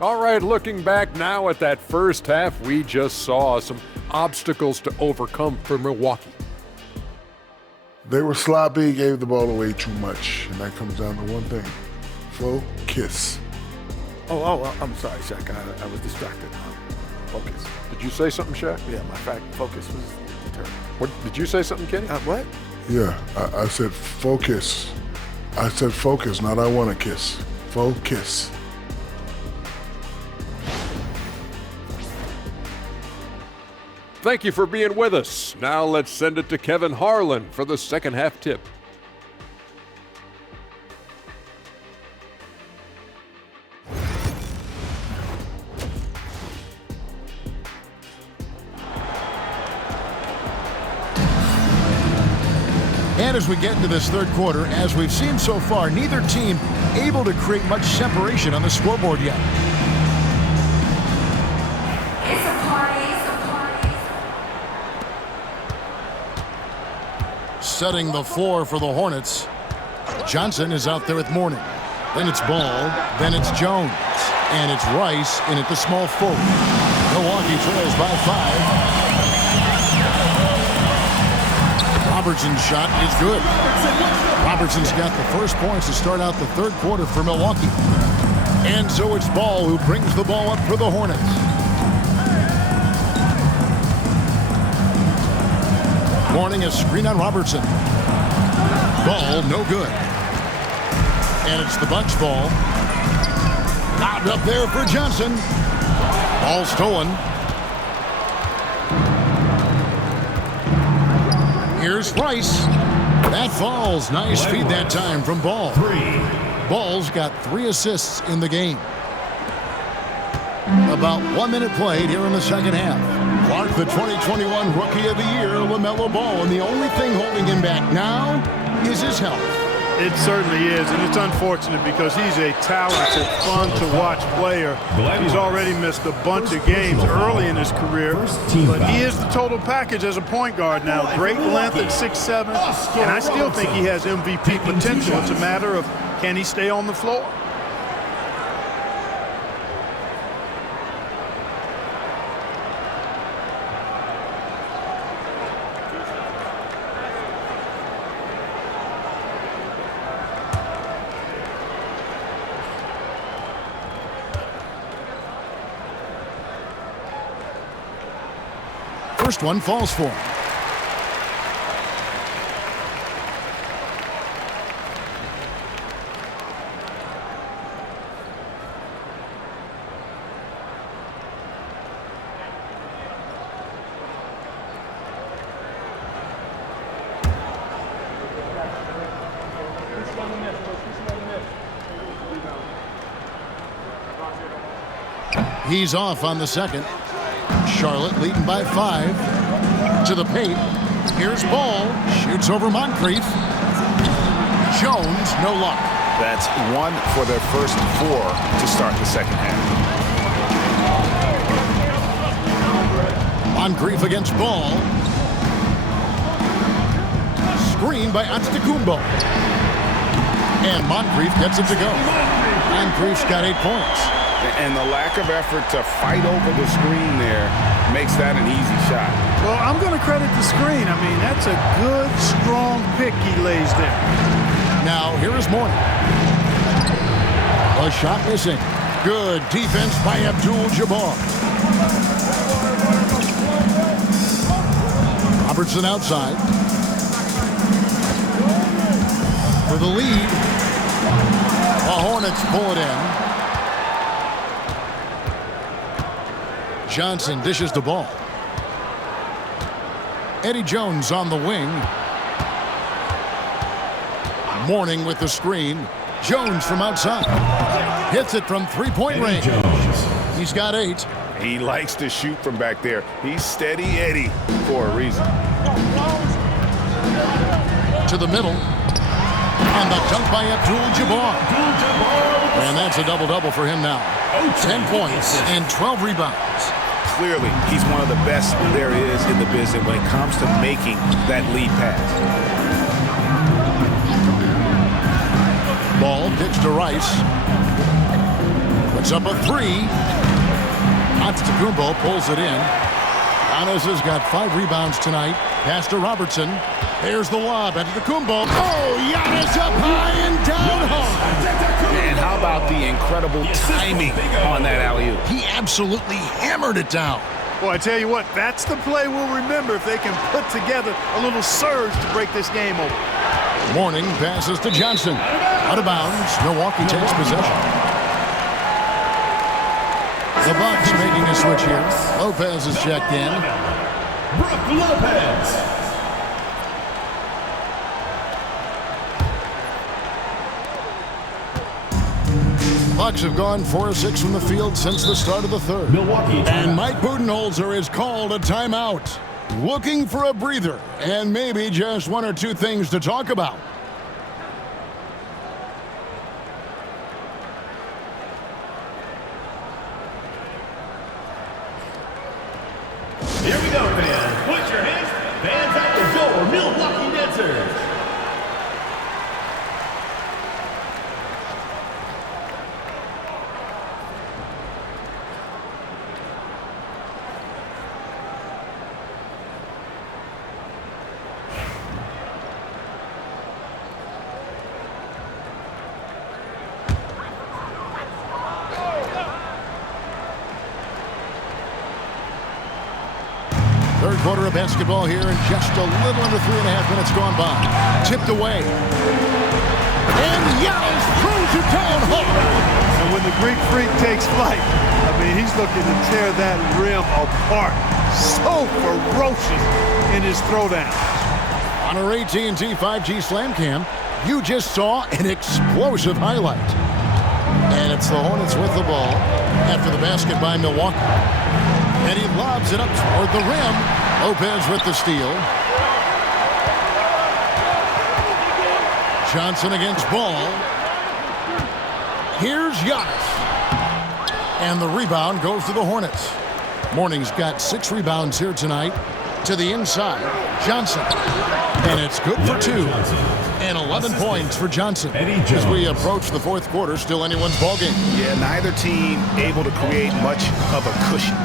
All right, looking back now at that first half, we just saw some obstacles to overcome for Milwaukee. They were sloppy, gave the ball away too much, and that comes down to one thing: focus. I'm sorry, Shaq. I was distracted. Focus. Did you say something, Shaq? Yeah, my focus was determined. What did you say something, Kenny? What? Yeah, I said focus. I said focus, not I want to kiss. Focus. Thank you for being with us. Now let's send it to Kevin Harlan for the second half tip. And as we get into this third quarter, as we've seen so far, neither team able to create much separation on the scoreboard yet. Setting the floor for the Hornets. Johnson is out there with Mourning. Then it's Ball. Then it's Jones. And it's Rice in at the small forward. Milwaukee trails by 5. Robertson's shot is good. Robertson's got the first points to start out the third quarter for Milwaukee. And so it's Ball who brings the ball up for the Hornets. Mourning a screen on Robertson. Ball, no good. And it's the Bucks ball. Knocked up there for Johnson. Ball stolen. Here's Rice. That falls. Nice feed that time from Ball. Ball's got 3 assists in the game. About 1 minute played here in the second half. Clark, the 2021 Rookie of the Year, LaMelo Ball, and the only thing holding him back now is his health. It certainly is, and it's unfortunate because he's a talented, fun-to-watch player. He's already missed a bunch of games early in his career, but he is the total package as a point guard now. Great length at 6'7", and I still think he has MVP potential. It's a matter of, can he stay on the floor? First one falls for him. He's off on the second. Charlotte leading by 5. To the paint. Here's Ball. Shoots over Moncrief. Jones, no luck. That's 1 for their first 4 to start the second half. Moncrief against Ball. Screen by Antetokounmpo. And Moncrief gets it to go. Moncrief's got 8 points. And the lack of effort to fight over the screen there makes that an easy shot. Well, I'm going to credit the screen. I mean, that's a good, strong pick he lays there. Now, here is Mourning. A shot missing. Good defense by Abdul-Jabbar. Robertson outside. For the lead. The Hornets pull it in. Johnson dishes the ball. Eddie Jones on the wing. Mourning with the screen. Jones from outside. Hits it from three-point range. He's got 8. He likes to shoot from back there. He's steady Eddie for a reason. To the middle. And the dunk by Abdul-Jabbar. And that's a double-double for him now. 10 points and 12 rebounds. Clearly, he's one of the best there is in the business when it comes to making that lead pass. Ball kicks to Rice. Puts up a 3. Antetokounmpo pulls it in. Giannis has got 5 rebounds tonight. Pass to Robertson. There's the lob. Antetokounmpo. Oh, Giannis up high and down hard. And how about the incredible timing on that alley-oop? He absolutely hammered it down. Boy, I tell you what, that's the play we'll remember if they can put together a little surge to break this game open. Mourning passes to Johnson. Out of bounds. Milwaukee takes possession. The Bucks making a switch here. Lopez is checked in. Brook Lopez. Bucks have gone 4 of 6 from the field since the start of the third. Milwaukee. And Mike Budenholzer is called a timeout. Looking for a breather and maybe just 1 or 2 things to talk about. Here we go, fans. Put your hands. Fans at the door. Milwaukee dancers. Third quarter of basketball here, and just a little under 3.5 minutes gone by. Tipped away. And Giannis throws it down hard. And when the Greek Freak takes flight, I mean, he's looking to tear that rim apart. So ferocious in his throwdown. On our AT&T 5G Slam Cam, you just saw an explosive highlight. And it's the Hornets with the ball after the basket by Milwaukee. And he lobs it up toward the rim. Lopez with the steal. Johnson against Ball. Here's Giannis. And the rebound goes to the Hornets. Mourning's got 6 rebounds here tonight. To the inside, Johnson. And it's good for 2. And 11 points for Johnson. As we approach the fourth quarter, still anyone's ballgame. Yeah, neither team able to create much of a cushion.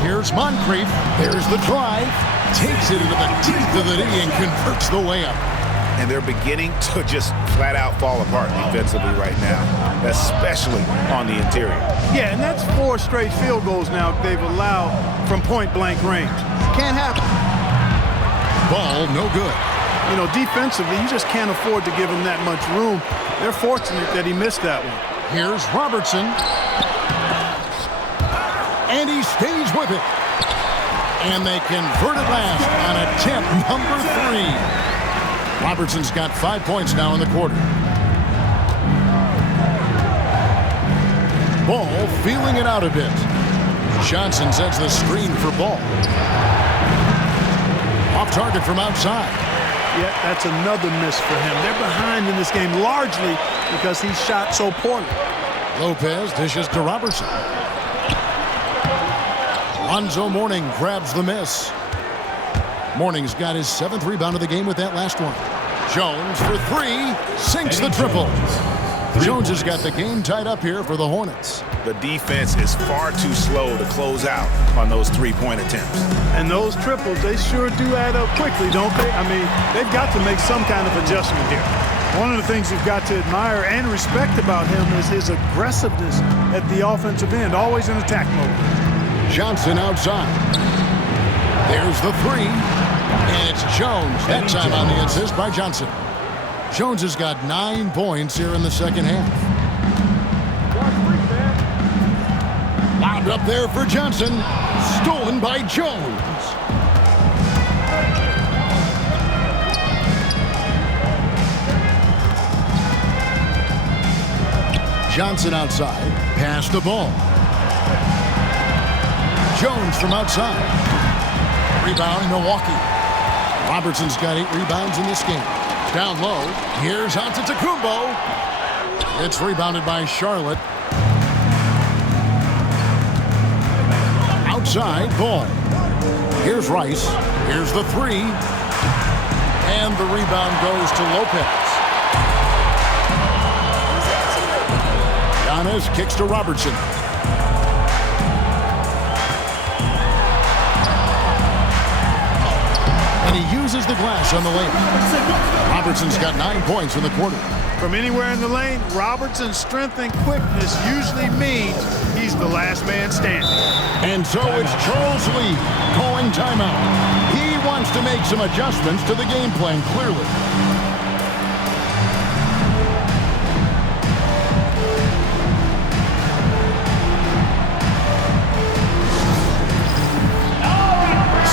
Here's Moncrief. There's the drive. Takes it into the teeth of the knee and converts the layup. And they're beginning to just flat out fall apart defensively right now, especially on the interior. Yeah, and that's 4 straight field goals now they've allowed from point-blank range. Can't happen. Ball, no good. You know, defensively, you just can't afford to give him that much room. They're fortunate that he missed that one. Here's Robertson. And he stays with it. And they convert it last on attempt number 3. Robertson's got 5 points now in the quarter. Ball feeling it out a bit. Johnson sets the screen for Ball. Off target from outside. Yeah, that's another miss for him. They're behind in this game largely because he shot so poorly. Lopez dishes to Robertson. Lonzo Mourning grabs the miss. Mourning's got his 7th rebound of the game with that last one. Jones for 3, sinks the triple. Jones has got the game tied up here for the Hornets. The defense is far too slow to close out on those 3-point attempts. And those triples, they sure do add up quickly, don't they? I mean, they've got to make some kind of adjustment here. One of the things you've got to admire and respect about him is his aggressiveness at the offensive end, always in attack mode. Johnson outside. There's the 3. And it's Jones, that time on the assist by Johnson. Jones has got 9 points here in the second half. Lobbed up there for Johnson. Stolen by Jones. Johnson outside. Pass the ball. Jones from outside. Rebound, Milwaukee. Robertson's got 8 rebounds in this game. Down low, here's Antetokounmpo. It's rebounded by Charlotte. Outside, Ball. Here's Rice. Here's the 3. And the rebound goes to Lopez. Giannis kicks to Robertson. And he uses the glass on the lane. Robertson's got 9 points in the quarter. From anywhere in the lane, Robertson's strength and quickness usually means he's the last man standing. And so it's Charles Lee calling timeout. He wants to make some adjustments to the game plan, clearly.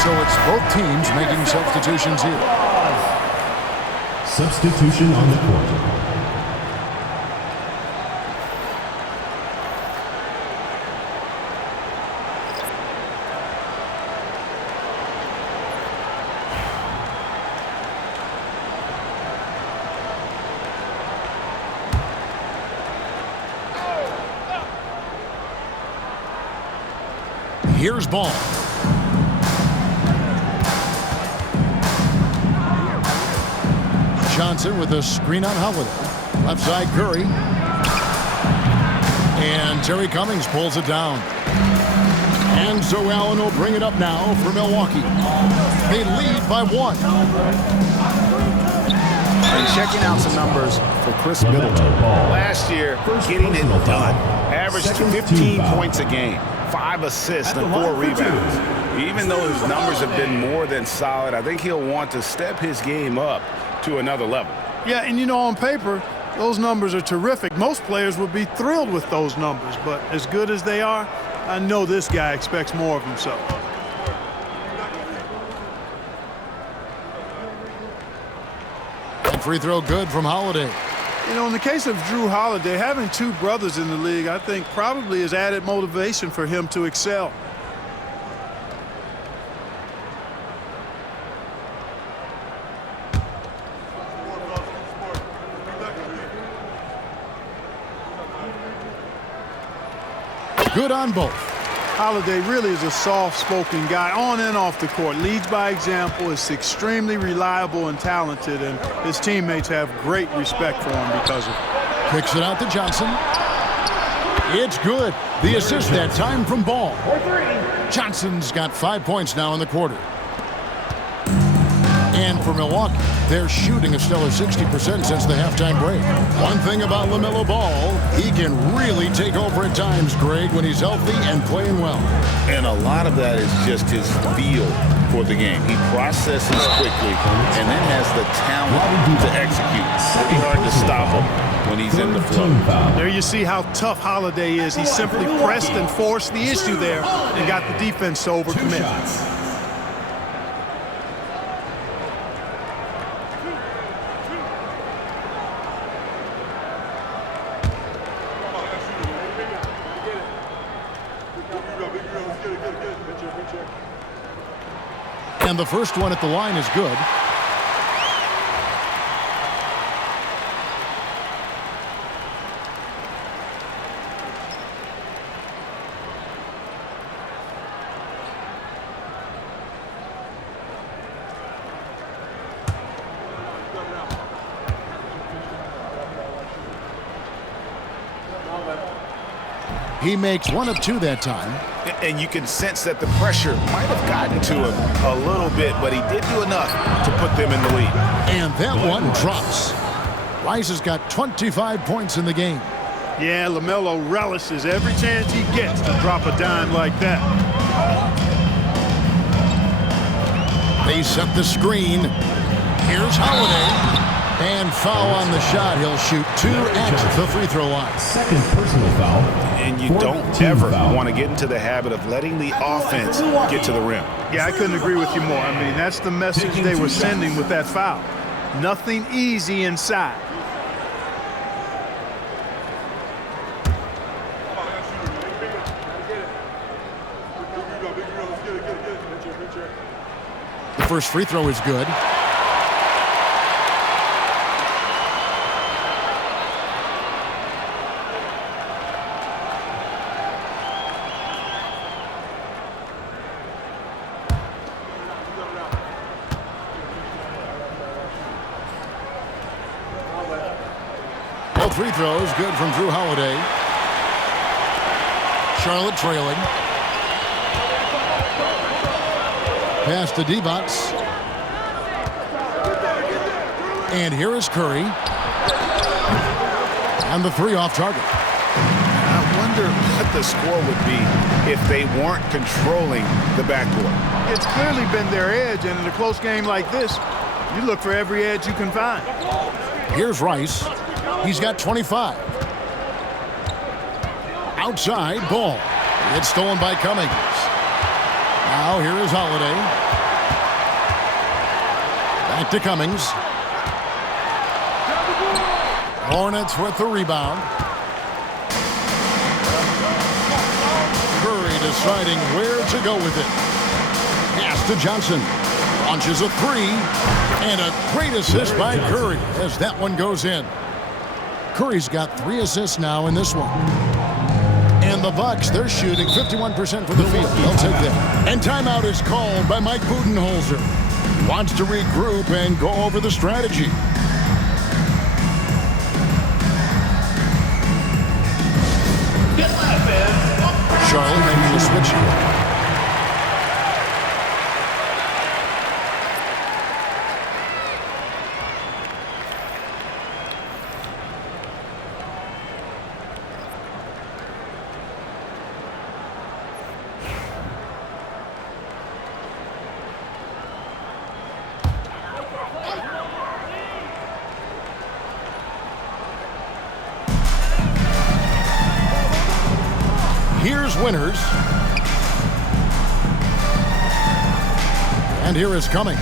So it's both teams making substitutions here. Substitution on the court. Here's Ball. Johnson with a screen on Holiday. Left side, Curry. And Terry Cummings pulls it down. And so Allen will bring it up now for Milwaukee. They lead by 1. And checking out some numbers for Chris Middleton. Last year, getting it done. Averaged 15 points a game, 5 assists and 4 rebounds. Even though his numbers have been more than solid, I think he'll want to step his game up to another level. Yeah, and you know, on paper, those numbers are terrific. Most players would be thrilled with those numbers, but as good as they are, I know this guy expects more of himself. And free throw good from Holiday. You know, in the case of Drew Holiday, having 2 brothers in the league, I think probably is added motivation for him to excel. good on both. Holiday really is a soft-spoken guy on and off the court. Leads by example, is extremely reliable and talented, and his teammates have great respect for him because of it. Kicks it out to Johnson. It's good. The assist that time from Ball. Johnson's got 5 points now in the quarter. And for Milwaukee, their shooting is still at 60% since the halftime break. One thing about LaMelo Ball, he can really take over at times, Greg, when he's healthy and playing well. And a lot of that is just his feel for the game. He processes quickly and then has the talent to execute. It's hard to stop him when he's in the flow. There you see how tough Holiday is. He simply pressed and forced the issue there and got the defense to overcommit. And the first one at the line is good. He makes 1 of 2 that time. And you can sense that the pressure might have gotten to him a little bit, but he did do enough to put them in the lead. And that one drops. Rice has got 25 points in the game. Yeah, LaMelo relishes every chance he gets to drop a dime like that. They set the screen. Here's Holiday. And foul on the shot. He'll shoot 2 at the free throw line. Second personal foul. And you don't ever want to get into the habit of letting the offense get to the rim. Yeah, I couldn't agree with you more. I mean, that's the message they were sending with that foul. Nothing easy inside. The first free throw is good. Both free throws good from Drew Holiday. Charlotte trailing. Pass to Divac. And here is Curry. And the 3 off target. I wonder what the score would be if they weren't controlling the backcourt. It's clearly been their edge, and in a close game like this, you look for every edge you can find. Here's Rice. He's got 25. Outside, Ball. It's stolen by Cummings. Now here is Holiday. Back to Cummings. Hornets with the rebound. Curry deciding where to go with it. Pass to Johnson. Launches a 3. And a great assist by Curry as that one goes in. Curry's got 3 assists now in this one. And the Bucks, they're shooting 51% from the field. They'll take that. And timeout is called by Mike Budenholzer. Wants to regroup and go over the strategy. Charlotte making the switch here. Here's Winters. And here is Cummings.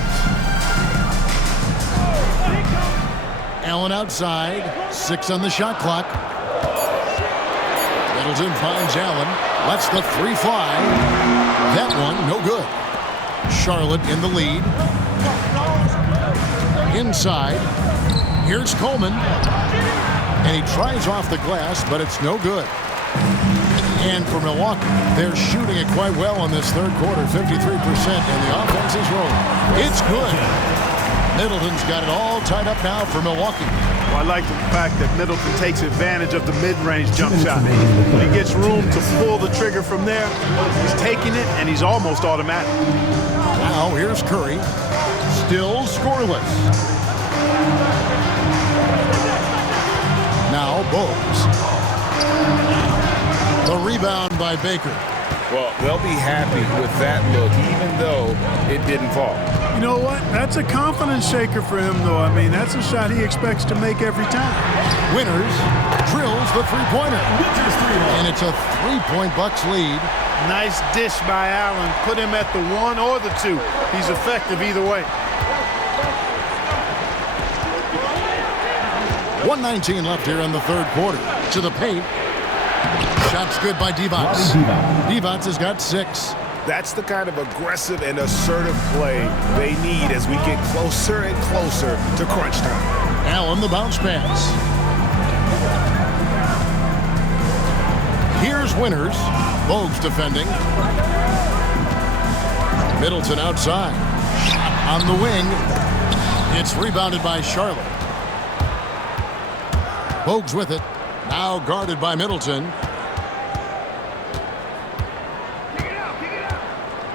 Allen outside. 6 on the shot clock. Middleton finds Allen. Lets the 3 fly. That one, no good. Charlotte in the lead. Inside. Here's Coleman. And he tries off the glass, but it's no good. And for Milwaukee, they're shooting it quite well in this third quarter, 53%, and the offense is rolling. It's good. Middleton's got it all tied up now for Milwaukee. Well, I like the fact that Middleton takes advantage of the mid-range jump shot. When he gets room to pull the trigger from there, he's taking it, and he's almost automatic. Now here's Curry, still scoreless. Now Bogues. The rebound by Baker. Well, they'll be happy with that look, even though it didn't fall. You know what? That's a confidence shaker for him, though. I mean, that's a shot he expects to make every time. Winners drills the three-pointer. And it's a 3-point Bucks lead. Nice dish by Allen. Put him at the 1 or the 2. He's effective either way. 1:19 left here in the third quarter. To the paint. Shot's good by Divac. Divac has got 6. That's the kind of aggressive and assertive play they need as we get closer and closer to crunch time. Allen, the bounce pass. Here's Winners. Bogues defending. Middleton outside. On the wing. It's rebounded by Charlotte. Bogues with it. Now guarded by Middleton.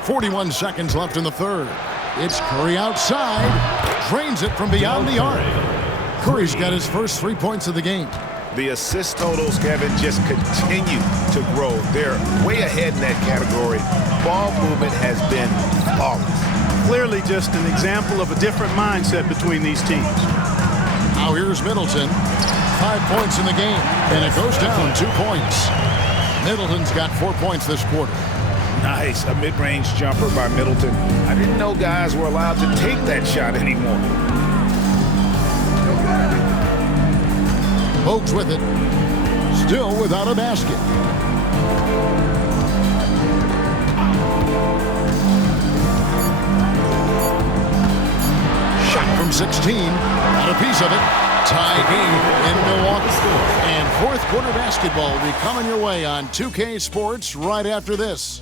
41 seconds left in the third. It's Curry outside. Drains it from beyond the arc. Curry's got his first 3 points of the game. The assist totals, Kevin, just continue to grow. They're way ahead in that category. Ball movement has been flawless. Clearly just an example of a different mindset between these teams. Now here's Middleton. 5 points in the game, and it goes down 2 points. Middleton's got 4 points this quarter. Nice, a mid-range jumper by Middleton. I didn't know guys were allowed to take that shot anymore. Bogues with it. Still without a basket. Shot from 16. Got a piece of it. Tie game in Milwaukee. And fourth quarter basketball will be coming your way on 2K Sports right after this.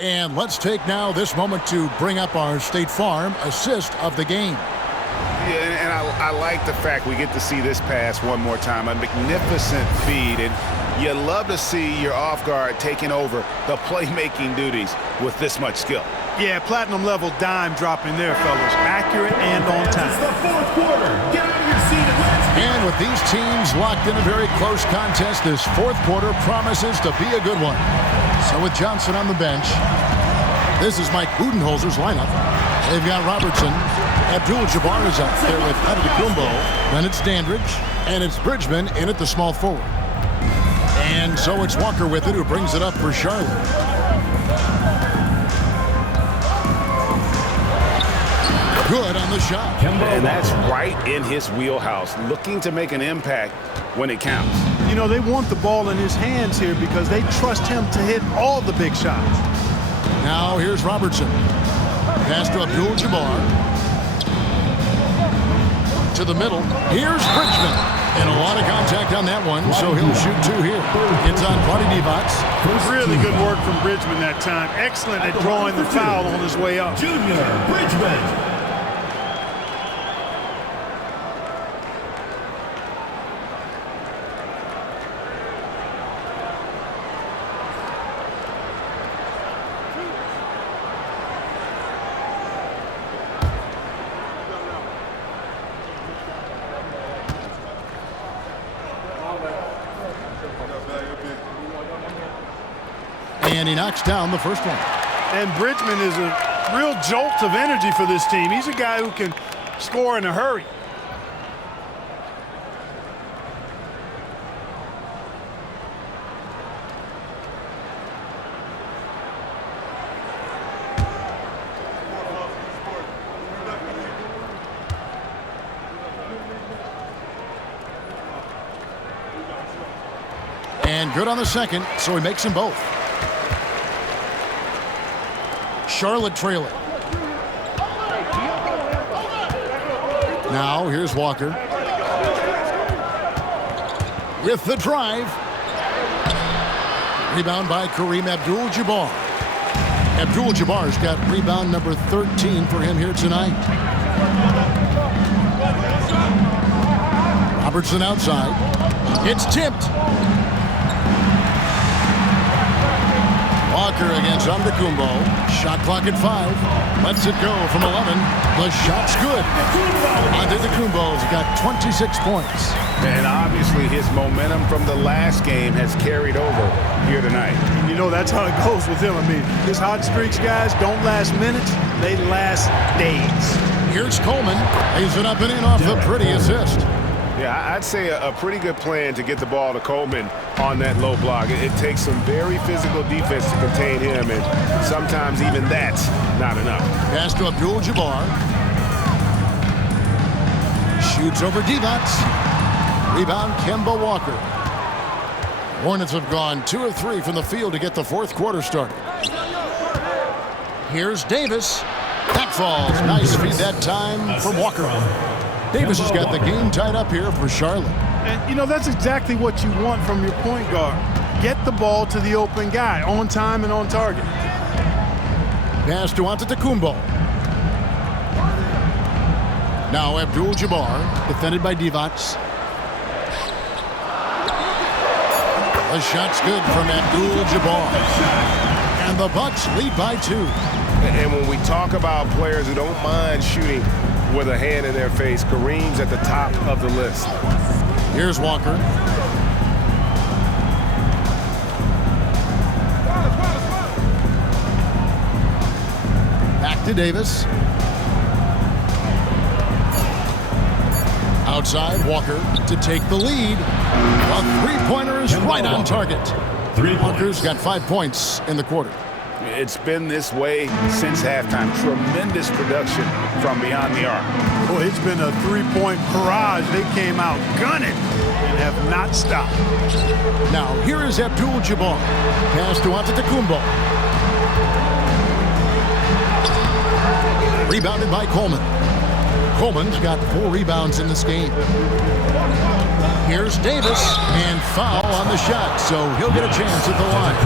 And let's take now this moment to bring up our State Farm assist of the game. Yeah, and I like the fact we get to see this pass one more time. A magnificent feed, and you love to see your off guard taking over the playmaking duties with this much skill. Yeah, platinum level dime dropping there, fellas. Accurate and on time. It's the fourth quarter. Get out of your seat and let's go. And with these teams locked in a very close contest, this fourth quarter promises to be a good one. So with Johnson on the bench, this is Mike Budenholzer's lineup. They've got Robertson. Abdul-Jabbar is out there with Antetokounmpo. Then it's Dandridge. And it's Bridgman in at the small forward. And so it's Walker with it, who brings it up for Charlotte. Good on the shot. And that's right in his wheelhouse, looking to make an impact when it counts. You know, they want the ball in his hands here because they trust him to hit all the big shots. Now here's Robertson. Pass to Abdul-Jabbar. To the middle. Here's Bridgman. And a lot of contact on that one, so he'll shoot 2 here. It's on Buddy Divac. Really good work from Bridgman that time. Excellent at drawing the foul on his way up. Junior Bridgman. And he knocks down the first one. And Bridgman is a real jolt of energy for this team. He's a guy who can score in a hurry. And good on the second, so he makes them both. Charlotte trailing. Now, here's Walker. With the drive. Rebound by Kareem Abdul-Jabbar. Abdul-Jabbar's got rebound number 13 for him here tonight. Robertson outside. It's tipped. Walker against Antetokounmpo. Shot clock at 5. Lets it go from 11. The shot's good. Antetokounmpo's got 26 points. And obviously his momentum from the last game has carried over here tonight. And you know, that's how it goes with him. I mean, his hot streaks, guys, don't last minutes. They last days. Here's Coleman. Lays it up and in off the pretty assist. Yeah, I'd say a pretty good plan to get the ball to Coleman on that low block. It takes some very physical defense to contain him, and sometimes even that's not enough. Pass to Abdul-Jabbar. Shoots over Divac. Rebound, Kemba Walker. Hornets have gone 2 of 3 from the field to get the fourth quarter started. Here's Davis. That falls. Nice feed that time from Walker. Davis has got the game tied up here for Charlotte. And, you know, that's exactly what you want from your point guard. Get the ball to the open guy on time and on target. Pass to Antetokounmpo. Now Abdul-Jabbar, defended by Divac. The shot's good from Abdul-Jabbar. And the Bucks lead by 2. And when we talk about players who don't mind shooting with a hand in their face, Kareem's at the top of the list. Here's Walker. Back to Davis. Outside, Walker to take the lead. A three-pointer is right on target. Walker's got 5 points in the quarter. It's been this way since halftime. Tremendous production from beyond the arc. Boy, it's been a three-point barrage. They came out gunning and have not stopped. Now, here is Abdul-Jabbar. Pass to Antetokounmpo. Rebounded by Coleman. Coleman's got 4 rebounds in this game. Here's Davis, and foul on the shot, so he'll get a chance at the line.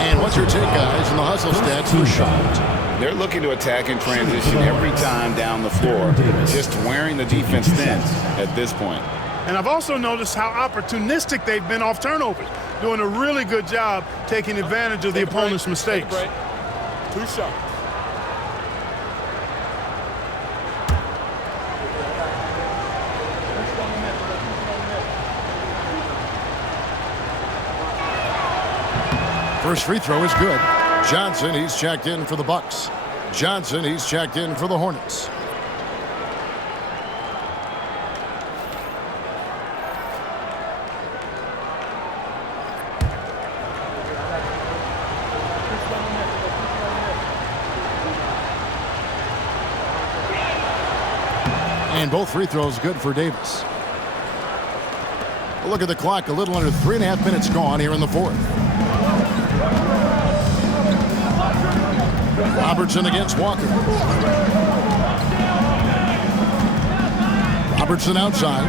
And what's your take, guys, on the hustle stats for Charlotte? They're looking to attack in transition every time down the floor, just wearing the defense thin at this point. And I've also noticed how opportunistic they've been off turnovers, doing a really good job taking advantage of the opponent's mistakes. 2 shots. First free throw is good. Johnson, he's checked in for the Bucks. Johnson, he's checked in for the Hornets. And both free throws good for Davis. Look at the clock, a little under 3.5 minutes gone here in the fourth. Robertson against Walker. Robertson outside.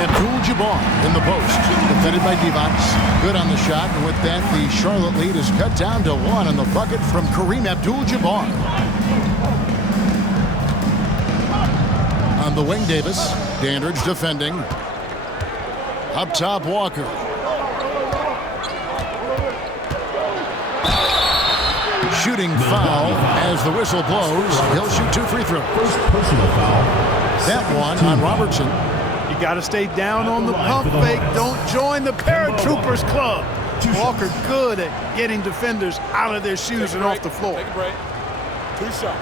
Abdul-Jabbar in the post. Defended by Divac. Good on the shot. And with that, the Charlotte lead is cut down to 1 on the bucket from Kareem Abdul-Jabbar. On the wing, Davis. Dandridge defending. Up top, Walker. Shooting foul as the whistle blows. He'll shoot 2 free throws. First personal foul. That one on Robertson. You got to stay down on the pump fake. Don't join the paratroopers club. Walker good at getting defenders out of their shoes and off the floor. Take a break. 2 shots.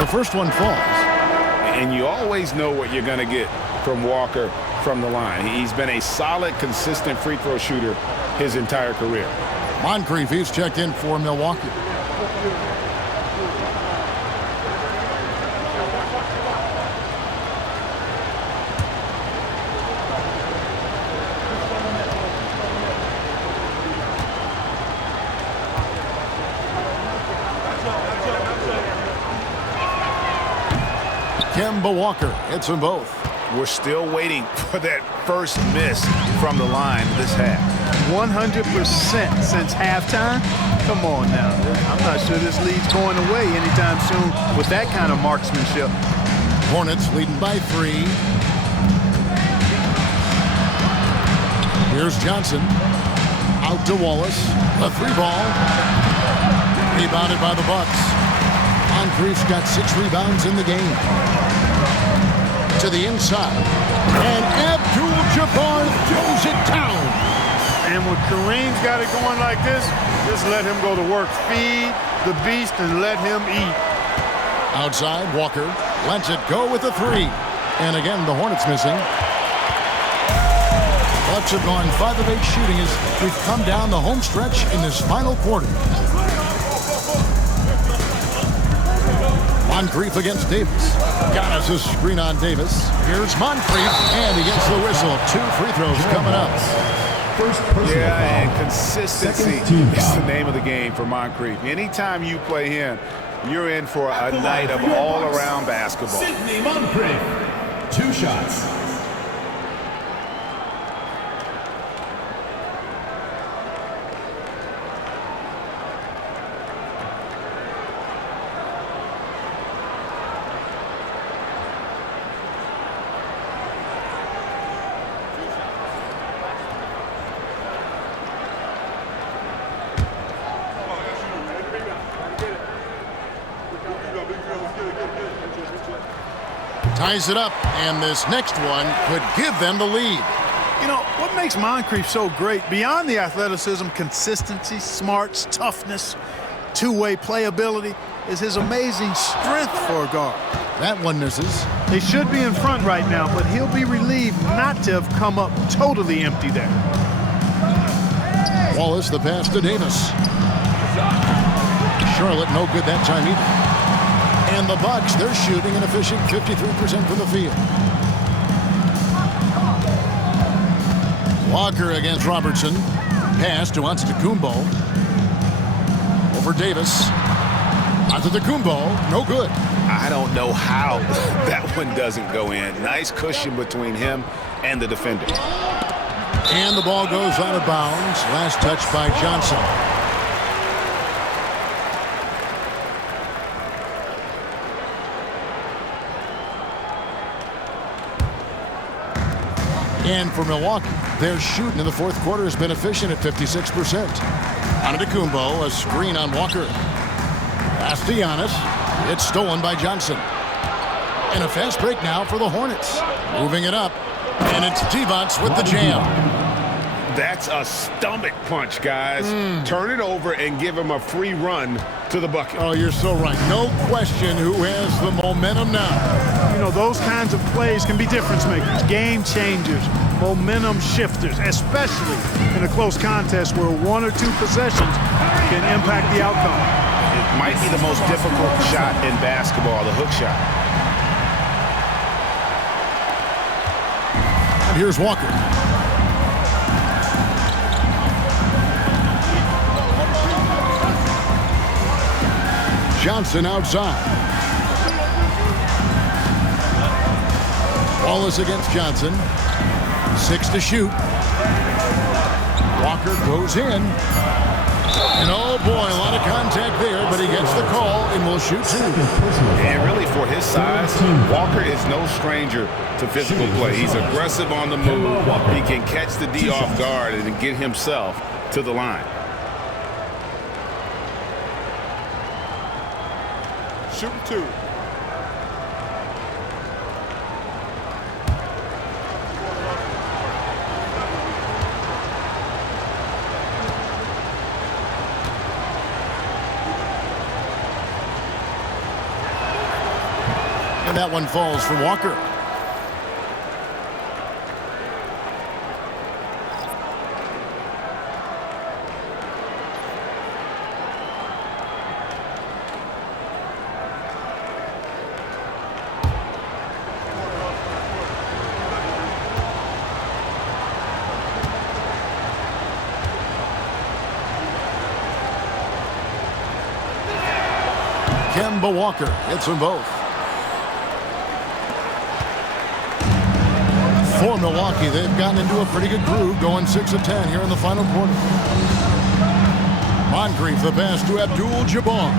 The first one falls. And you always know what you're going to get from Walker from the line. He's been a solid, consistent free throw shooter his entire career. Moncrief, he's checked in for Milwaukee. Kemba Walker hits them both. We're still waiting for that first miss from the line this half. 100% since halftime. Come on now. I'm not sure this lead's going away anytime soon with that kind of marksmanship. Hornets leading by 3. Here's Johnson. Out to Wallace. A 3-ball. Rebounded by the Bucks. Moncrief's got 6 rebounds in the game. To the inside. And Abdul-Jabbar throws it down. And when Kareem's got it going like this, just let him go to work. Feed the beast and let him eat. Outside, Walker lets it go with a 3. And again, the Hornets missing. Bucks have gone 5 of 8 shooting as we've come down the home stretch in this final quarter. Moncrief against Davis. Got us a screen on Davis. Here's Moncrief, and he gets the whistle. 2 free throws coming up. Yeah, and consistency is the name of the game for Moncrief. Anytime you play him, you're in for a night of all-around basketball. Sidney Moncrief, 2 shots. Ties it up, and this next one could give them the lead. You know, what makes Moncrief so great, beyond the athleticism, consistency, smarts, toughness, two-way playability, is his amazing strength for a guard. That one misses. They should be in front right now, but he'll be relieved not to have come up totally empty there. Wallace, the pass to Davis. Charlotte, no good that time either. And the Bucks, they're shooting an efficient 53% from the field. Walker against Robertson. Pass to Antetokounmpo. Over Davis. Antetokounmpo, no good. I don't know how that one doesn't go in. Nice cushion between him and the defender. And the ball goes out of bounds. Last touch by Johnson. And for Milwaukee, their shooting in the fourth quarter has been efficient at 56%. Antetokounmpo, a screen on Walker. Pass to Giannis. It's stolen by Johnson. And a fast break now for the Hornets. Moving it up. And it's T-Bots with the jam. That's a stomach punch, guys. Turn it over and give him a free run to the bucket. Oh, you're so right. No question who has the momentum now. You know, those kinds of plays can be difference makers, game changers, momentum shifters, especially in a close contest where 1 or 2 possessions can impact the outcome. It might be the most difficult shot in basketball, the hook shot. And here's Walker. Johnson outside. Wallace against Johnson. 6 to shoot. Walker goes in. And oh boy, a lot of contact there, but he gets the call and will shoot 2. And really for his size, Walker is no stranger to physical play. He's aggressive on the move. He can catch the D off guard and get himself to the line. Shooting 2. And that one falls for Walker. Kemba Walker hits them both. For Milwaukee, they've gotten into a pretty good groove, going 6 of 10 here in the final quarter. Moncrief, the pass to Abdul-Jabbar.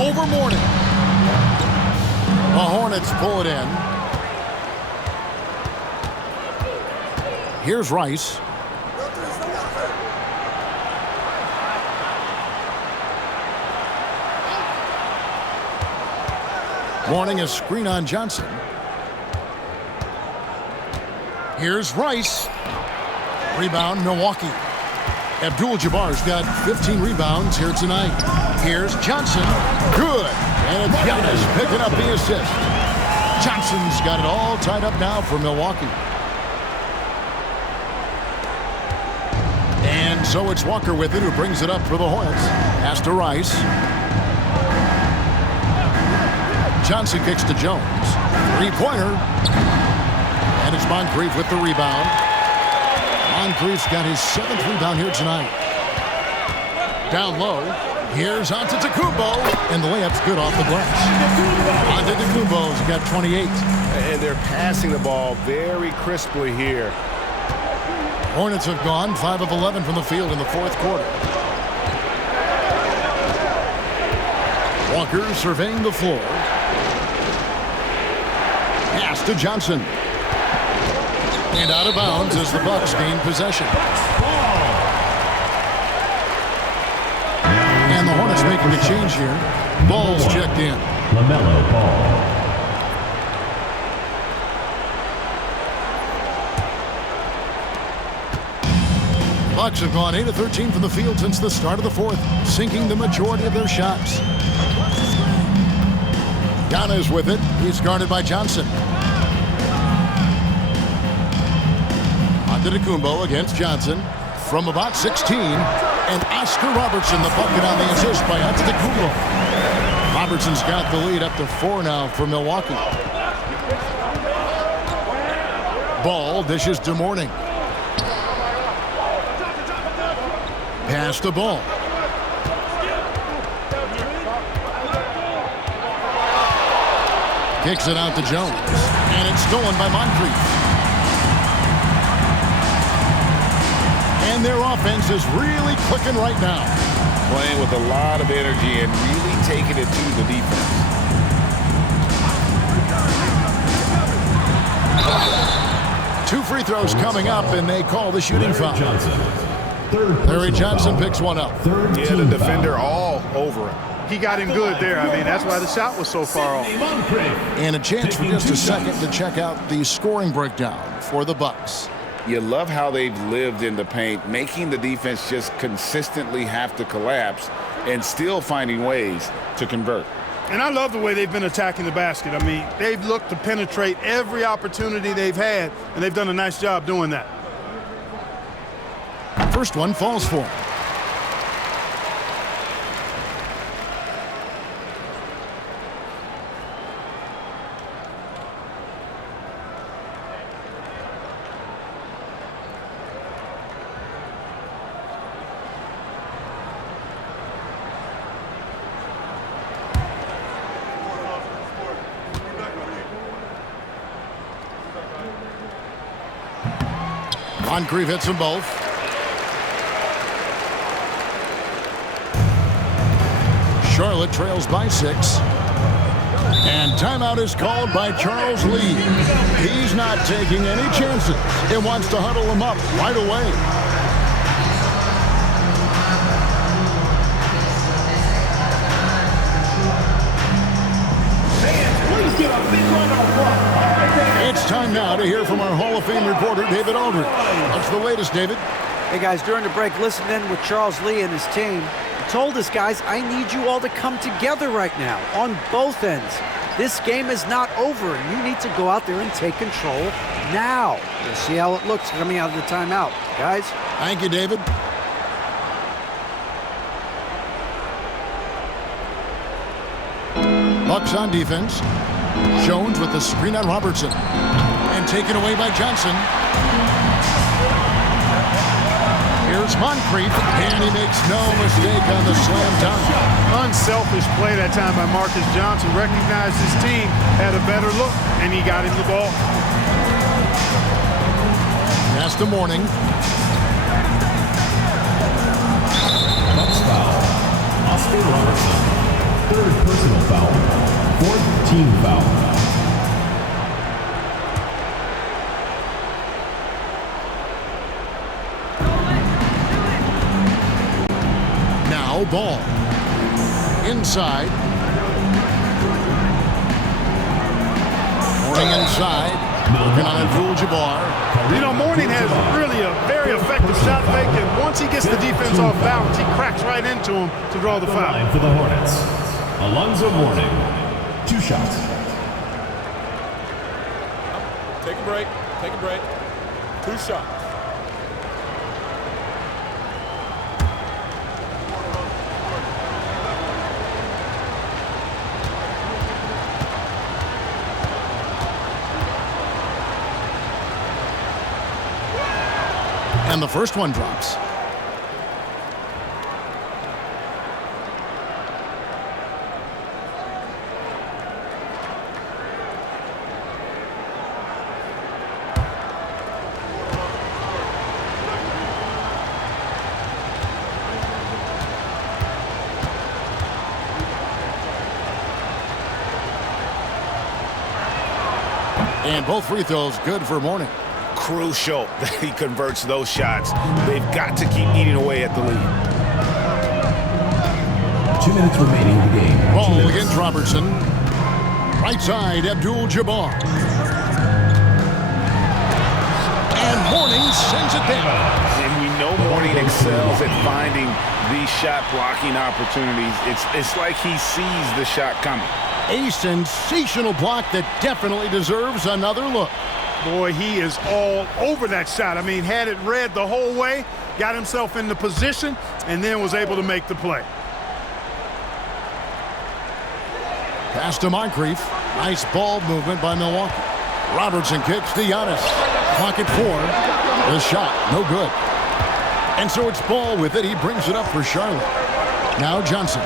Over Mourning. The Hornets pull it in. Here's Rice. Mourning a screen on Johnson. Here's Rice. Rebound, Milwaukee. Abdul-Jabbar's got 15 rebounds here tonight. Here's Johnson. Good. And Giannis picking up the assist. Johnson's got it all tied up now for Milwaukee. And so it's Walker with it, who brings it up for the Hornets. Pass to Rice. Johnson kicks to Jones. Three-pointer. And it's Moncrief with the rebound. Moncrief's got his 7th rebound here tonight. Down low. Here's Antetokounmpo. And the layup's good off the glass. Antetokounmpo's got 28. And they're passing the ball very crisply here. Hornets have gone 5 of 11 from the field in the 4th quarter. Walker surveying the floor. Pass to Johnson. And out of bounds as the Bucks gain possession. And the Hornets making a change here. Ball's checked in. LaMelo Ball. Bucks have gone 8 of 13 from the field since the start of the 4th, sinking the majority of their shots. Giannis with it. He's guarded by Johnson. Antetokounmpo against Johnson from about 16. And Oscar Robertson, the bucket on the assist by Antetokounmpo. Robertson's got the lead up to 4 now for Milwaukee. Ball dishes to Mourning. Pass the ball. Kicks it out to Jones. And it's stolen by Moncrief. And their offense is really clicking right now. Playing with a lot of energy and really taking it to the defense. Two free throws coming up, and they call the shooting foul. Larry Johnson picks one up. Yeah, the defender all over him. He got him good there. I mean, that's why the shot was so far off. And a chance for just a second to check out the scoring breakdown for the Bucks. You love how they've lived in the paint, making the defense just consistently have to collapse and still finding ways to convert. And I love the way they've been attacking the basket. I mean, they've looked to penetrate every opportunity they've had, and they've done a nice job doing that. First one falls for him. Moncrief hits them both. Charlotte trails by 6. And timeout is called by Charles Lee. He's not taking any chances. He wants to huddle them up right away. It's time now to hear from our Hall of Fame reporter, David Aldridge. What's the latest, David? Hey, guys, during the break, listen in with Charles Lee and his team. He told us, guys, I need you all to come together right now on both ends. This game is not over, and you need to go out there and take control now. We'll see how it looks coming out of the timeout. Guys? Thank you, David. Bucks on defense. Jones with the screen on Robertson. And taken away by Johnson. Here's Moncrief, and he makes no mistake on the slam dunk. Unselfish play that time by Marcus Johnson. Recognized his team had a better look, and he got him the ball. Pass to Mourning. Bucks foul. Austin Robertson. Third personal foul. Fourth team foul. Now Ball. Inside. Mourning inside. Working on Abdul-Jabbar. You know, Mourning has really a very effective shot fake, and once he gets the defense off balance, he cracks right into him to draw the foul. Line for the Hornets. Alonzo Mourning. 2 shots. Take a break. Take a break. 2 shots. And the first one drops. And both free throws good for Mourning. Crucial that he converts those shots. They've got to keep eating away at the lead. 2 minutes remaining in the game. Ball against Robertson. Right side, Abdul-Jabbar. And Mourning sends it down. And we know Mourning excels at finding these shot blocking opportunities. It's like he sees the shot coming. A sensational block that definitely deserves another look. Boy, he is all over that shot. I mean, had it read the whole way, got himself in the position, and then was able to make the play. Pass to Moncrief. Nice ball movement by Milwaukee. Robertson kicks to Giannis. Clock at 4. The shot, no good. And so it's Ball with it. He brings it up for Charlotte. Now Johnson.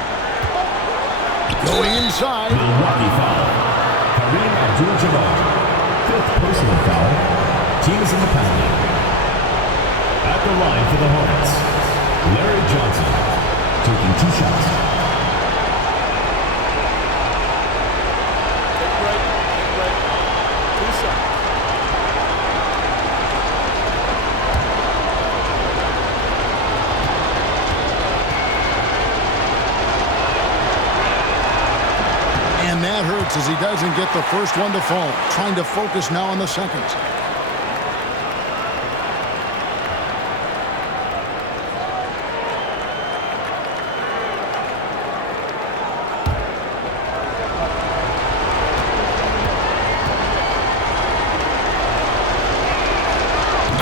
Going inside. Milwaukee foul. Kareem Abdul-Jabbar. 5th personal foul. Team is in the penalty. At the line for the Hornets, Larry Johnson taking 2 shots. Take a break. Take a break. 2 shots. And that hurts as he doesn't get the first one to fall. Trying to focus now on the second.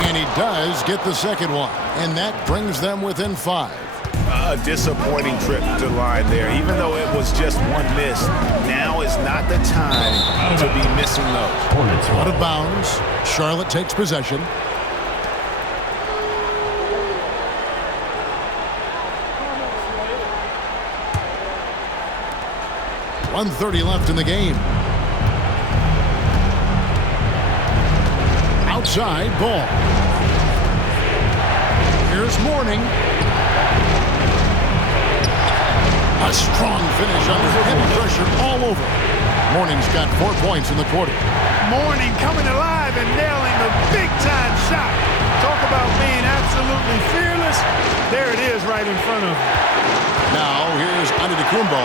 And he does get the second one. And that brings them within 5. A disappointing trip to line there. Even though it was just one miss, now is not the time to be missing those. Out of bounds. Charlotte takes possession. .130 left in the game. Outside Ball. Here's Mourning. A strong finish under heavy pressure all over. Mourning's got 4 points in the quarter. Mourning coming alive and nailing the big-time shot. Talk about being absolutely fearless. There it is right in front of him. Now here's Antetokounmpo.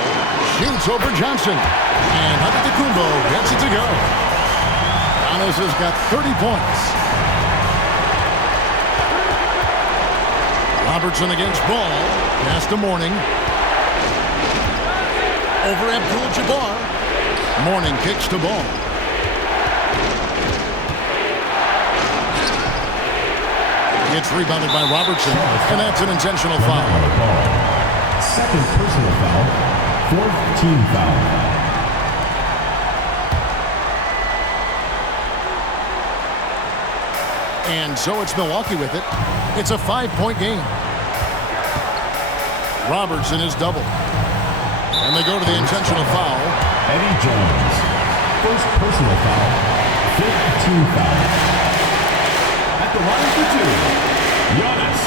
Shoots over Johnson. And Antetokounmpo gets it to go. Giannis has got 30 points. Robertson against Ball. Pass to Mourning. Over Abdul-Jabbar. Mourning kicks to Ball. It's rebounded by Robertson, and that's an intentional foul. 2nd personal foul. 4th team foul. And so it's Milwaukee with it. It's a 5-point game. Robertson is double. And they go to the intentional foul. Eddie Jones. First personal foul. Fifth team foul. At the line for two, Giannis.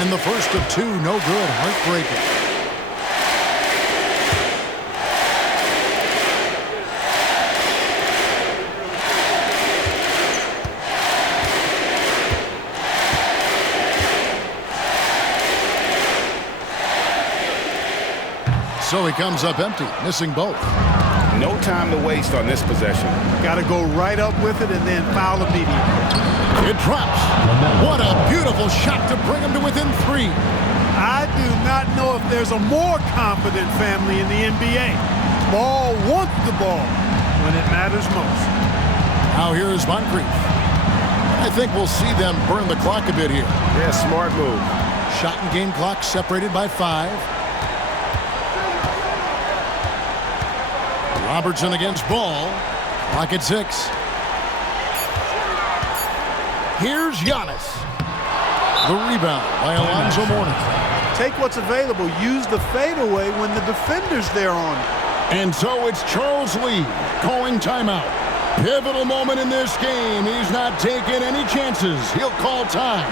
And the first of two, no good, heartbreaking. So he comes up empty, missing both. No time to waste on this possession. Got to go right up with it and then foul immediately. It drops. What a beautiful shot to bring him to within 3. I do not know if there's a more confident family in the NBA. Ball wants the ball when it matters most. Now here is Moncrief. I think we'll see them burn the clock a bit here. Yeah, smart move. Shot and game clock separated by 5. Robertson against Ball. Clock at 6. Here's Giannis. The rebound by Alonzo Mourning. Take what's available. Use the fadeaway when the defender's there on it. And so it's Charles Lee calling timeout. Pivotal moment in this game. He's not taking any chances. He'll call time.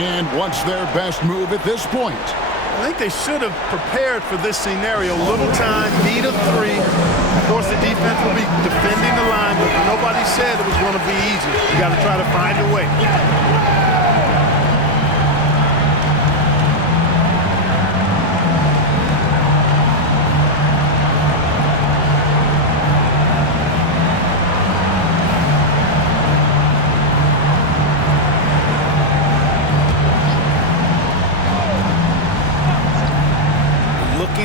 And what's their best move at this point? I think they should have prepared for this scenario. Little time, need a 3. Of course, the defense will be defending the line, but nobody said it was going to be easy. You got to try to find a way.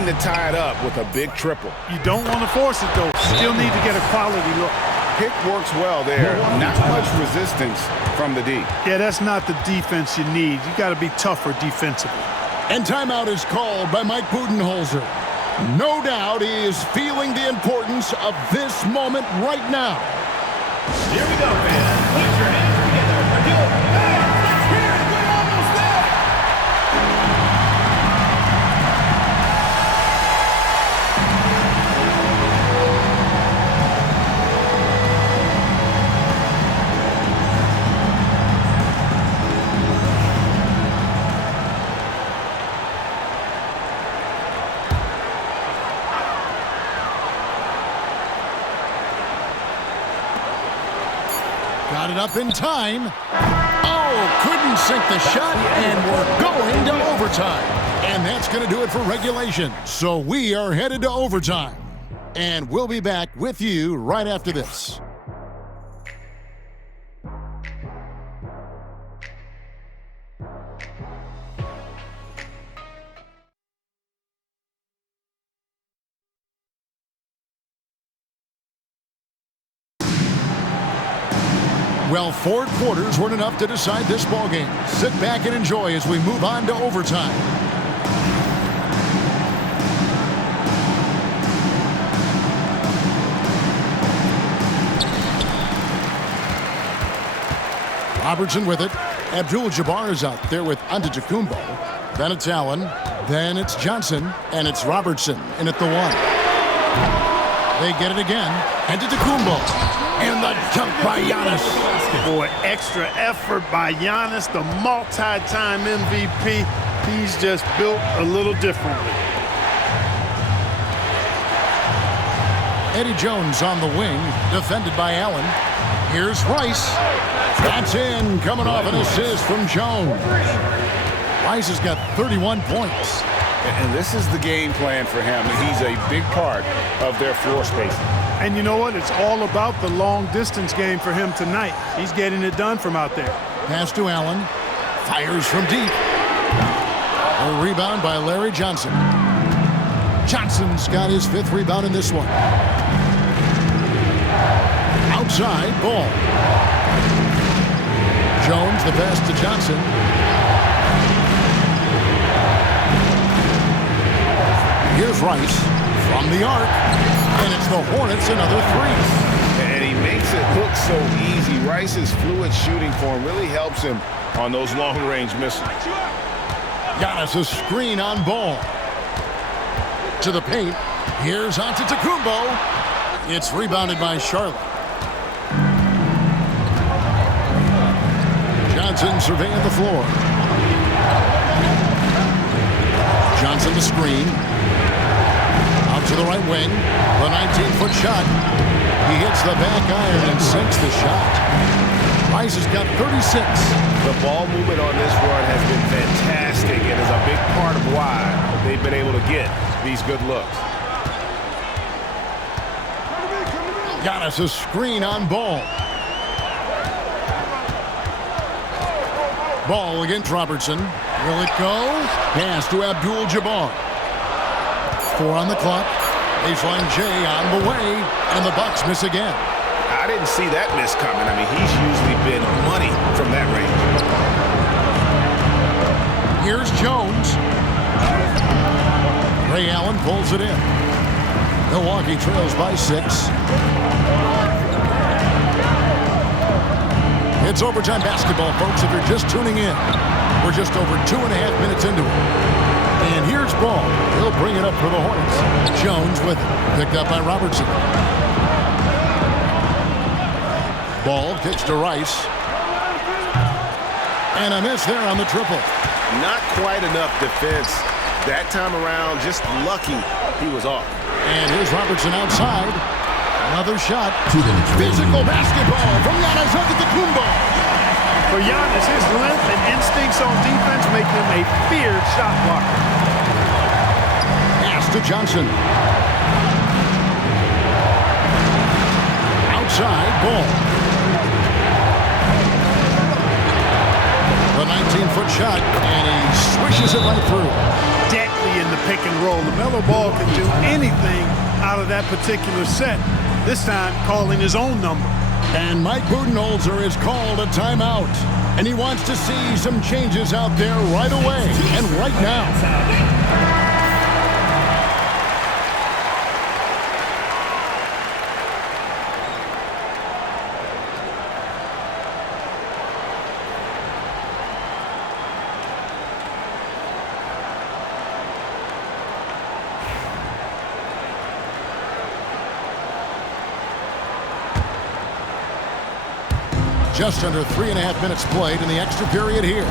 To tie it up with a big triple. You don't want to force it, though. Still need to get a quality look. Pick works well there. Not much resistance from the D. Yeah, that's not the defense you need. You got to be tougher defensively. And timeout is called by Mike Budenholzer. No doubt he is feeling the importance of this moment right now. Here we go, fans. Put your hands together for your fans. Let's hear it. We're almost there. Got it up in time. Oh, couldn't sink the shot, and we're going to overtime. And that's going to do it for regulation. So we are headed to overtime. And we'll be back with you right after this. Well, 4 quarters weren't enough to decide this ballgame. Sit back and enjoy as we move on to overtime. Robertson with it. Abdul-Jabbar is out there with Antetokounmpo. Then it's Allen. Then it's Johnson. And it's Robertson in at the 1. They get it again. Antetokounmpo. And the dunk by Giannis. Boy, extra effort by Giannis, the multi-time MVP. He's just built a little differently. Eddie Jones on the wing, defended by Allen. Here's Rice. That's in, coming off an assist from Jones. Rice has got 31 points. And this is the game plan for him. He's a big part of their floor spacing. And you know what? It's all about the long-distance game for him tonight. He's getting it done from out there. Pass to Allen. Fires from deep. A rebound by Larry Johnson. Johnson's got his 5th rebound in this one. Outside, Ball. Jones, the pass to Johnson. Here's Rice from the arc, and it's the Hornets another 3. And he makes it look so easy. Rice's fluid shooting form really helps him on those long-range missiles. Giannis a screen on Ball. To the paint. Here's Antetokounmpo. It's rebounded by Charlotte. Johnson surveying the floor. Johnson the screen. Out to the right wing. The 19-foot shot. He hits the back iron and sinks the shot. Rice has got 36. The ball movement on this run has been fantastic and is a big part of why they've been able to get these good looks. Giannis a screen on Ball. Ball against Robertson. Will it go? Pass to Abdul-Jabbar. 4 on the clock. Baseline J on the way, and the Bucks miss again. I didn't see that miss coming. I mean, he's usually been money from that range. Here's Jones. Ray Allen pulls it in. Milwaukee trails by 6. It's overtime basketball, folks, if you're just tuning in. We're just over 2.5 minutes into it. And here's Ball. He'll bring it up for the Hornets. Jones with it. Picked up by Robertson. Ball kicks to Rice. And a miss there on the triple. Not quite enough defense that time around. Just lucky he was off. And here's Robertson outside. Another shot. Physical basketball from Giannis Antetokounmpo. For Giannis, his length and instincts on defense make him a feared shot blocker. Pass to Johnson. Outside, Ball. The 19-foot shot, and he swishes it right through. Deadly in the pick and roll. LaMelo Ball can do anything out of that particular set. This time, calling his own number. And Mike Budenholzer has called a timeout. And he wants to see some changes out there right away and right now. Just under 3.5 minutes played in the extra period here.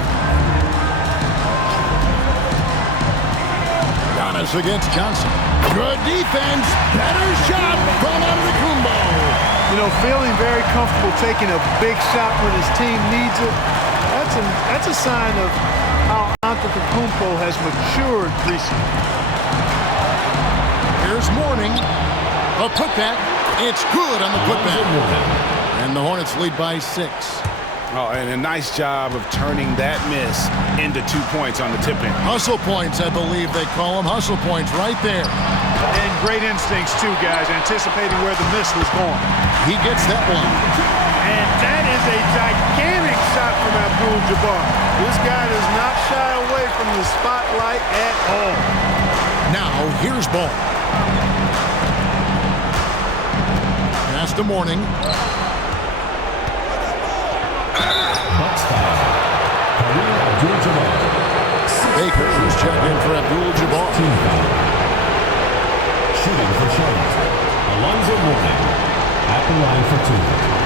Giannis against Johnson. Good defense. Better shot from Antetokounmpo. You know, feeling very comfortable taking a big shot when his team needs it. That's a sign of how Antetokounmpo has matured recently. Here's Mourning. A putback. It's good on the putback. And the Hornets lead by 6. Oh, and a nice job of turning that miss into 2 points on the tip-in. Hustle points, I believe they call them. Hustle points right there. And great instincts, too, guys, anticipating where the miss was going. He gets that one. And that is a gigantic shot from Abdul-Jabbar. This guy does not shy away from the spotlight at all. Now, here's Ball. Pass to Mourning. Bucks foul. Abdul-Jabbar. Baker was checked in for Abdul-Jabbar. Team foul. Shooting for Charlotte. Alonzo Mourning at the line for 2.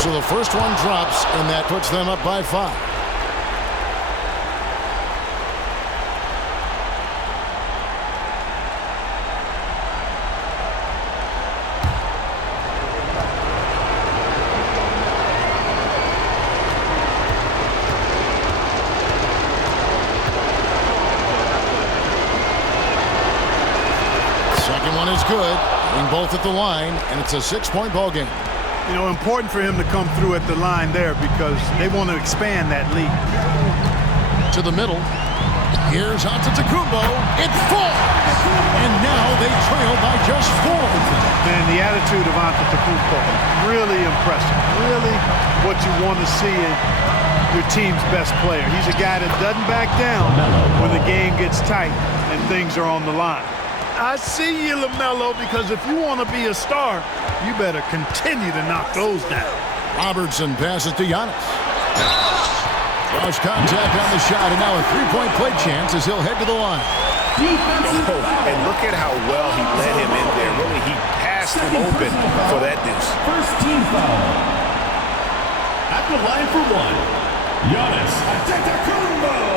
So the first one drops, and that puts them up by 5. good. Getting both at the line, and it's a 6-point ball game. You know, important for him to come through at the line there because they want to expand that lead. To the middle. Here's Antetokounmpo. It's 4. And now they trail by just 4. Man, the attitude of Antetokounmpo, really impressive. Really what you want to see in your team's best player. He's a guy that doesn't back down when the game gets tight and things are on the line. I see you, LaMelo, because if you want to be a star, you better continue to knock those down. Robertson passes to Giannis. Cross contact on the shot, and now a 3-point play chance as he'll head to the line. And look at how well he led him in there. Really, he passed him open for that deuce. First team foul. At the line for one, Giannis Antetokounmpo.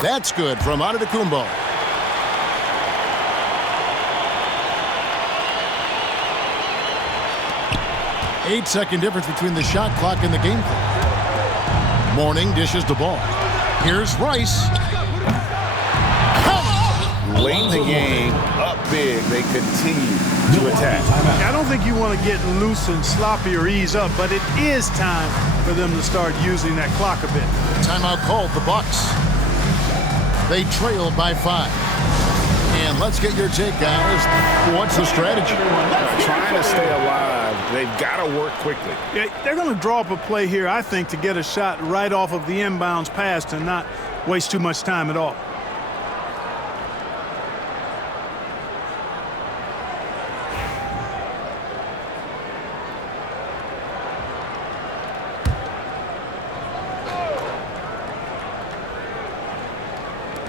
That's good from Antetokounmpo. Eight-second difference between the shot clock and the game clock. Mourning dishes the ball. Here's Rice. Late in the game, up big, they continue to attack. I don't think you want to get loose and sloppy or ease up, but it is time for them to start using that clock a bit. Timeout called, the Bucks. They trail by 5. And let's get your take, guys. What's the strategy? Trying to stay alive. They've got to work quickly. Yeah, they're going to draw up a play here, I think, to get a shot right off of the inbounds pass and not waste too much time at all.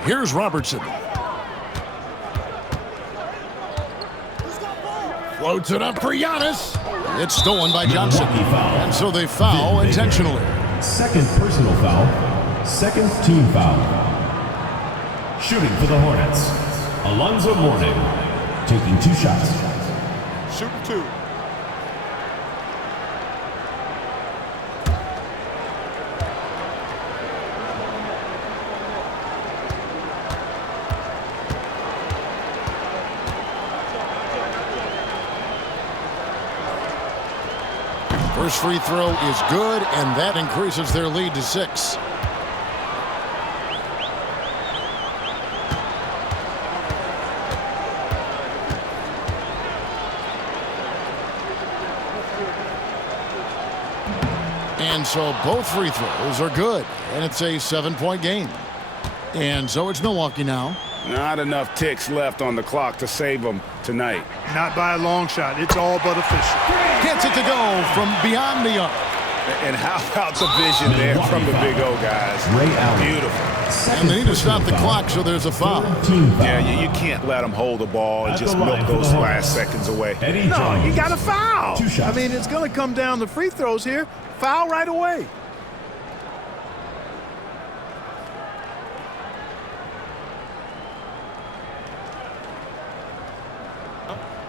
Here's Robertson. Floats it up for Giannis. It's stolen by Johnson. And so they foul intentionally. Second personal foul. Second team foul. Shooting for the Hornets, Alonzo Mourning, taking 2 shots. Shooting 2. First free throw is good, and that increases their lead to 6. And so both free throws are good, and it's a 7-point game. And so it's Milwaukee now. Not enough ticks left on the clock to save them tonight. Not by a long shot. It's all but official. Gets it to go from beyond the arc. And how about the vision there from the Big O guys? Beautiful. And they need to stop the clock, so there's a foul. Yeah, you can't let them hold the ball and just milk those last seconds away. No, you got to foul. I mean, it's going to come down to free throws here. Foul right away.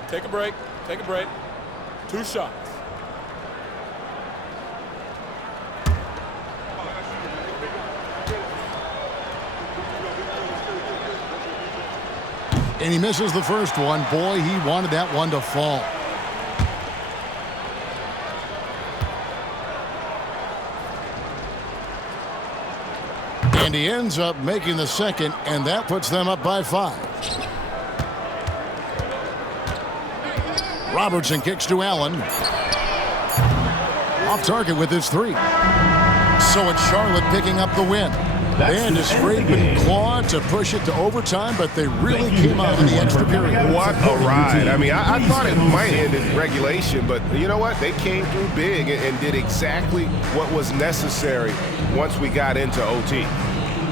Take a break. Take a break. 2 shots. And he misses the first one. Boy, he wanted that one to fall. And he ends up making the second, and that puts them up by 5. Robertson kicks to Allen. Off target with his 3. So it's Charlotte picking up the win. They had to scrape and claw to push it to overtime, but they really came out in the extra period. What a ride. I mean, I thought it might end in regulation, but you know what? They came through big and did exactly what was necessary once we got into OT.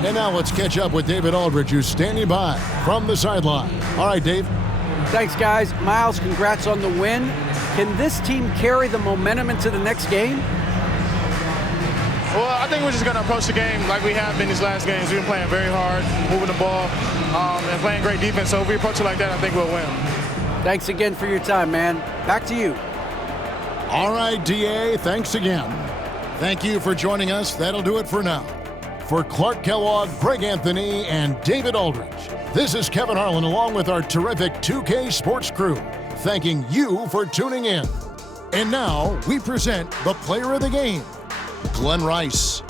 And now let's catch up with David Aldridge, who's standing by from the sideline. All right, Dave. Thanks, guys. Miles, congrats on the win. Can this team carry the momentum into the next game? Well, I think we're just going to approach the game like we have been these last games. We've been playing very hard, moving the ball, and playing great defense. So if we approach it like that, I think we'll win. Thanks again for your time, man. Back to you. All right, DA, thanks again. Thank you for joining us. That'll do it for now. For Clark Kellogg, Greg Anthony, and David Aldridge, this is Kevin Harlan along with our terrific 2K Sports crew, thanking you for tuning in. And now we present the player of the game, Glenn Rice.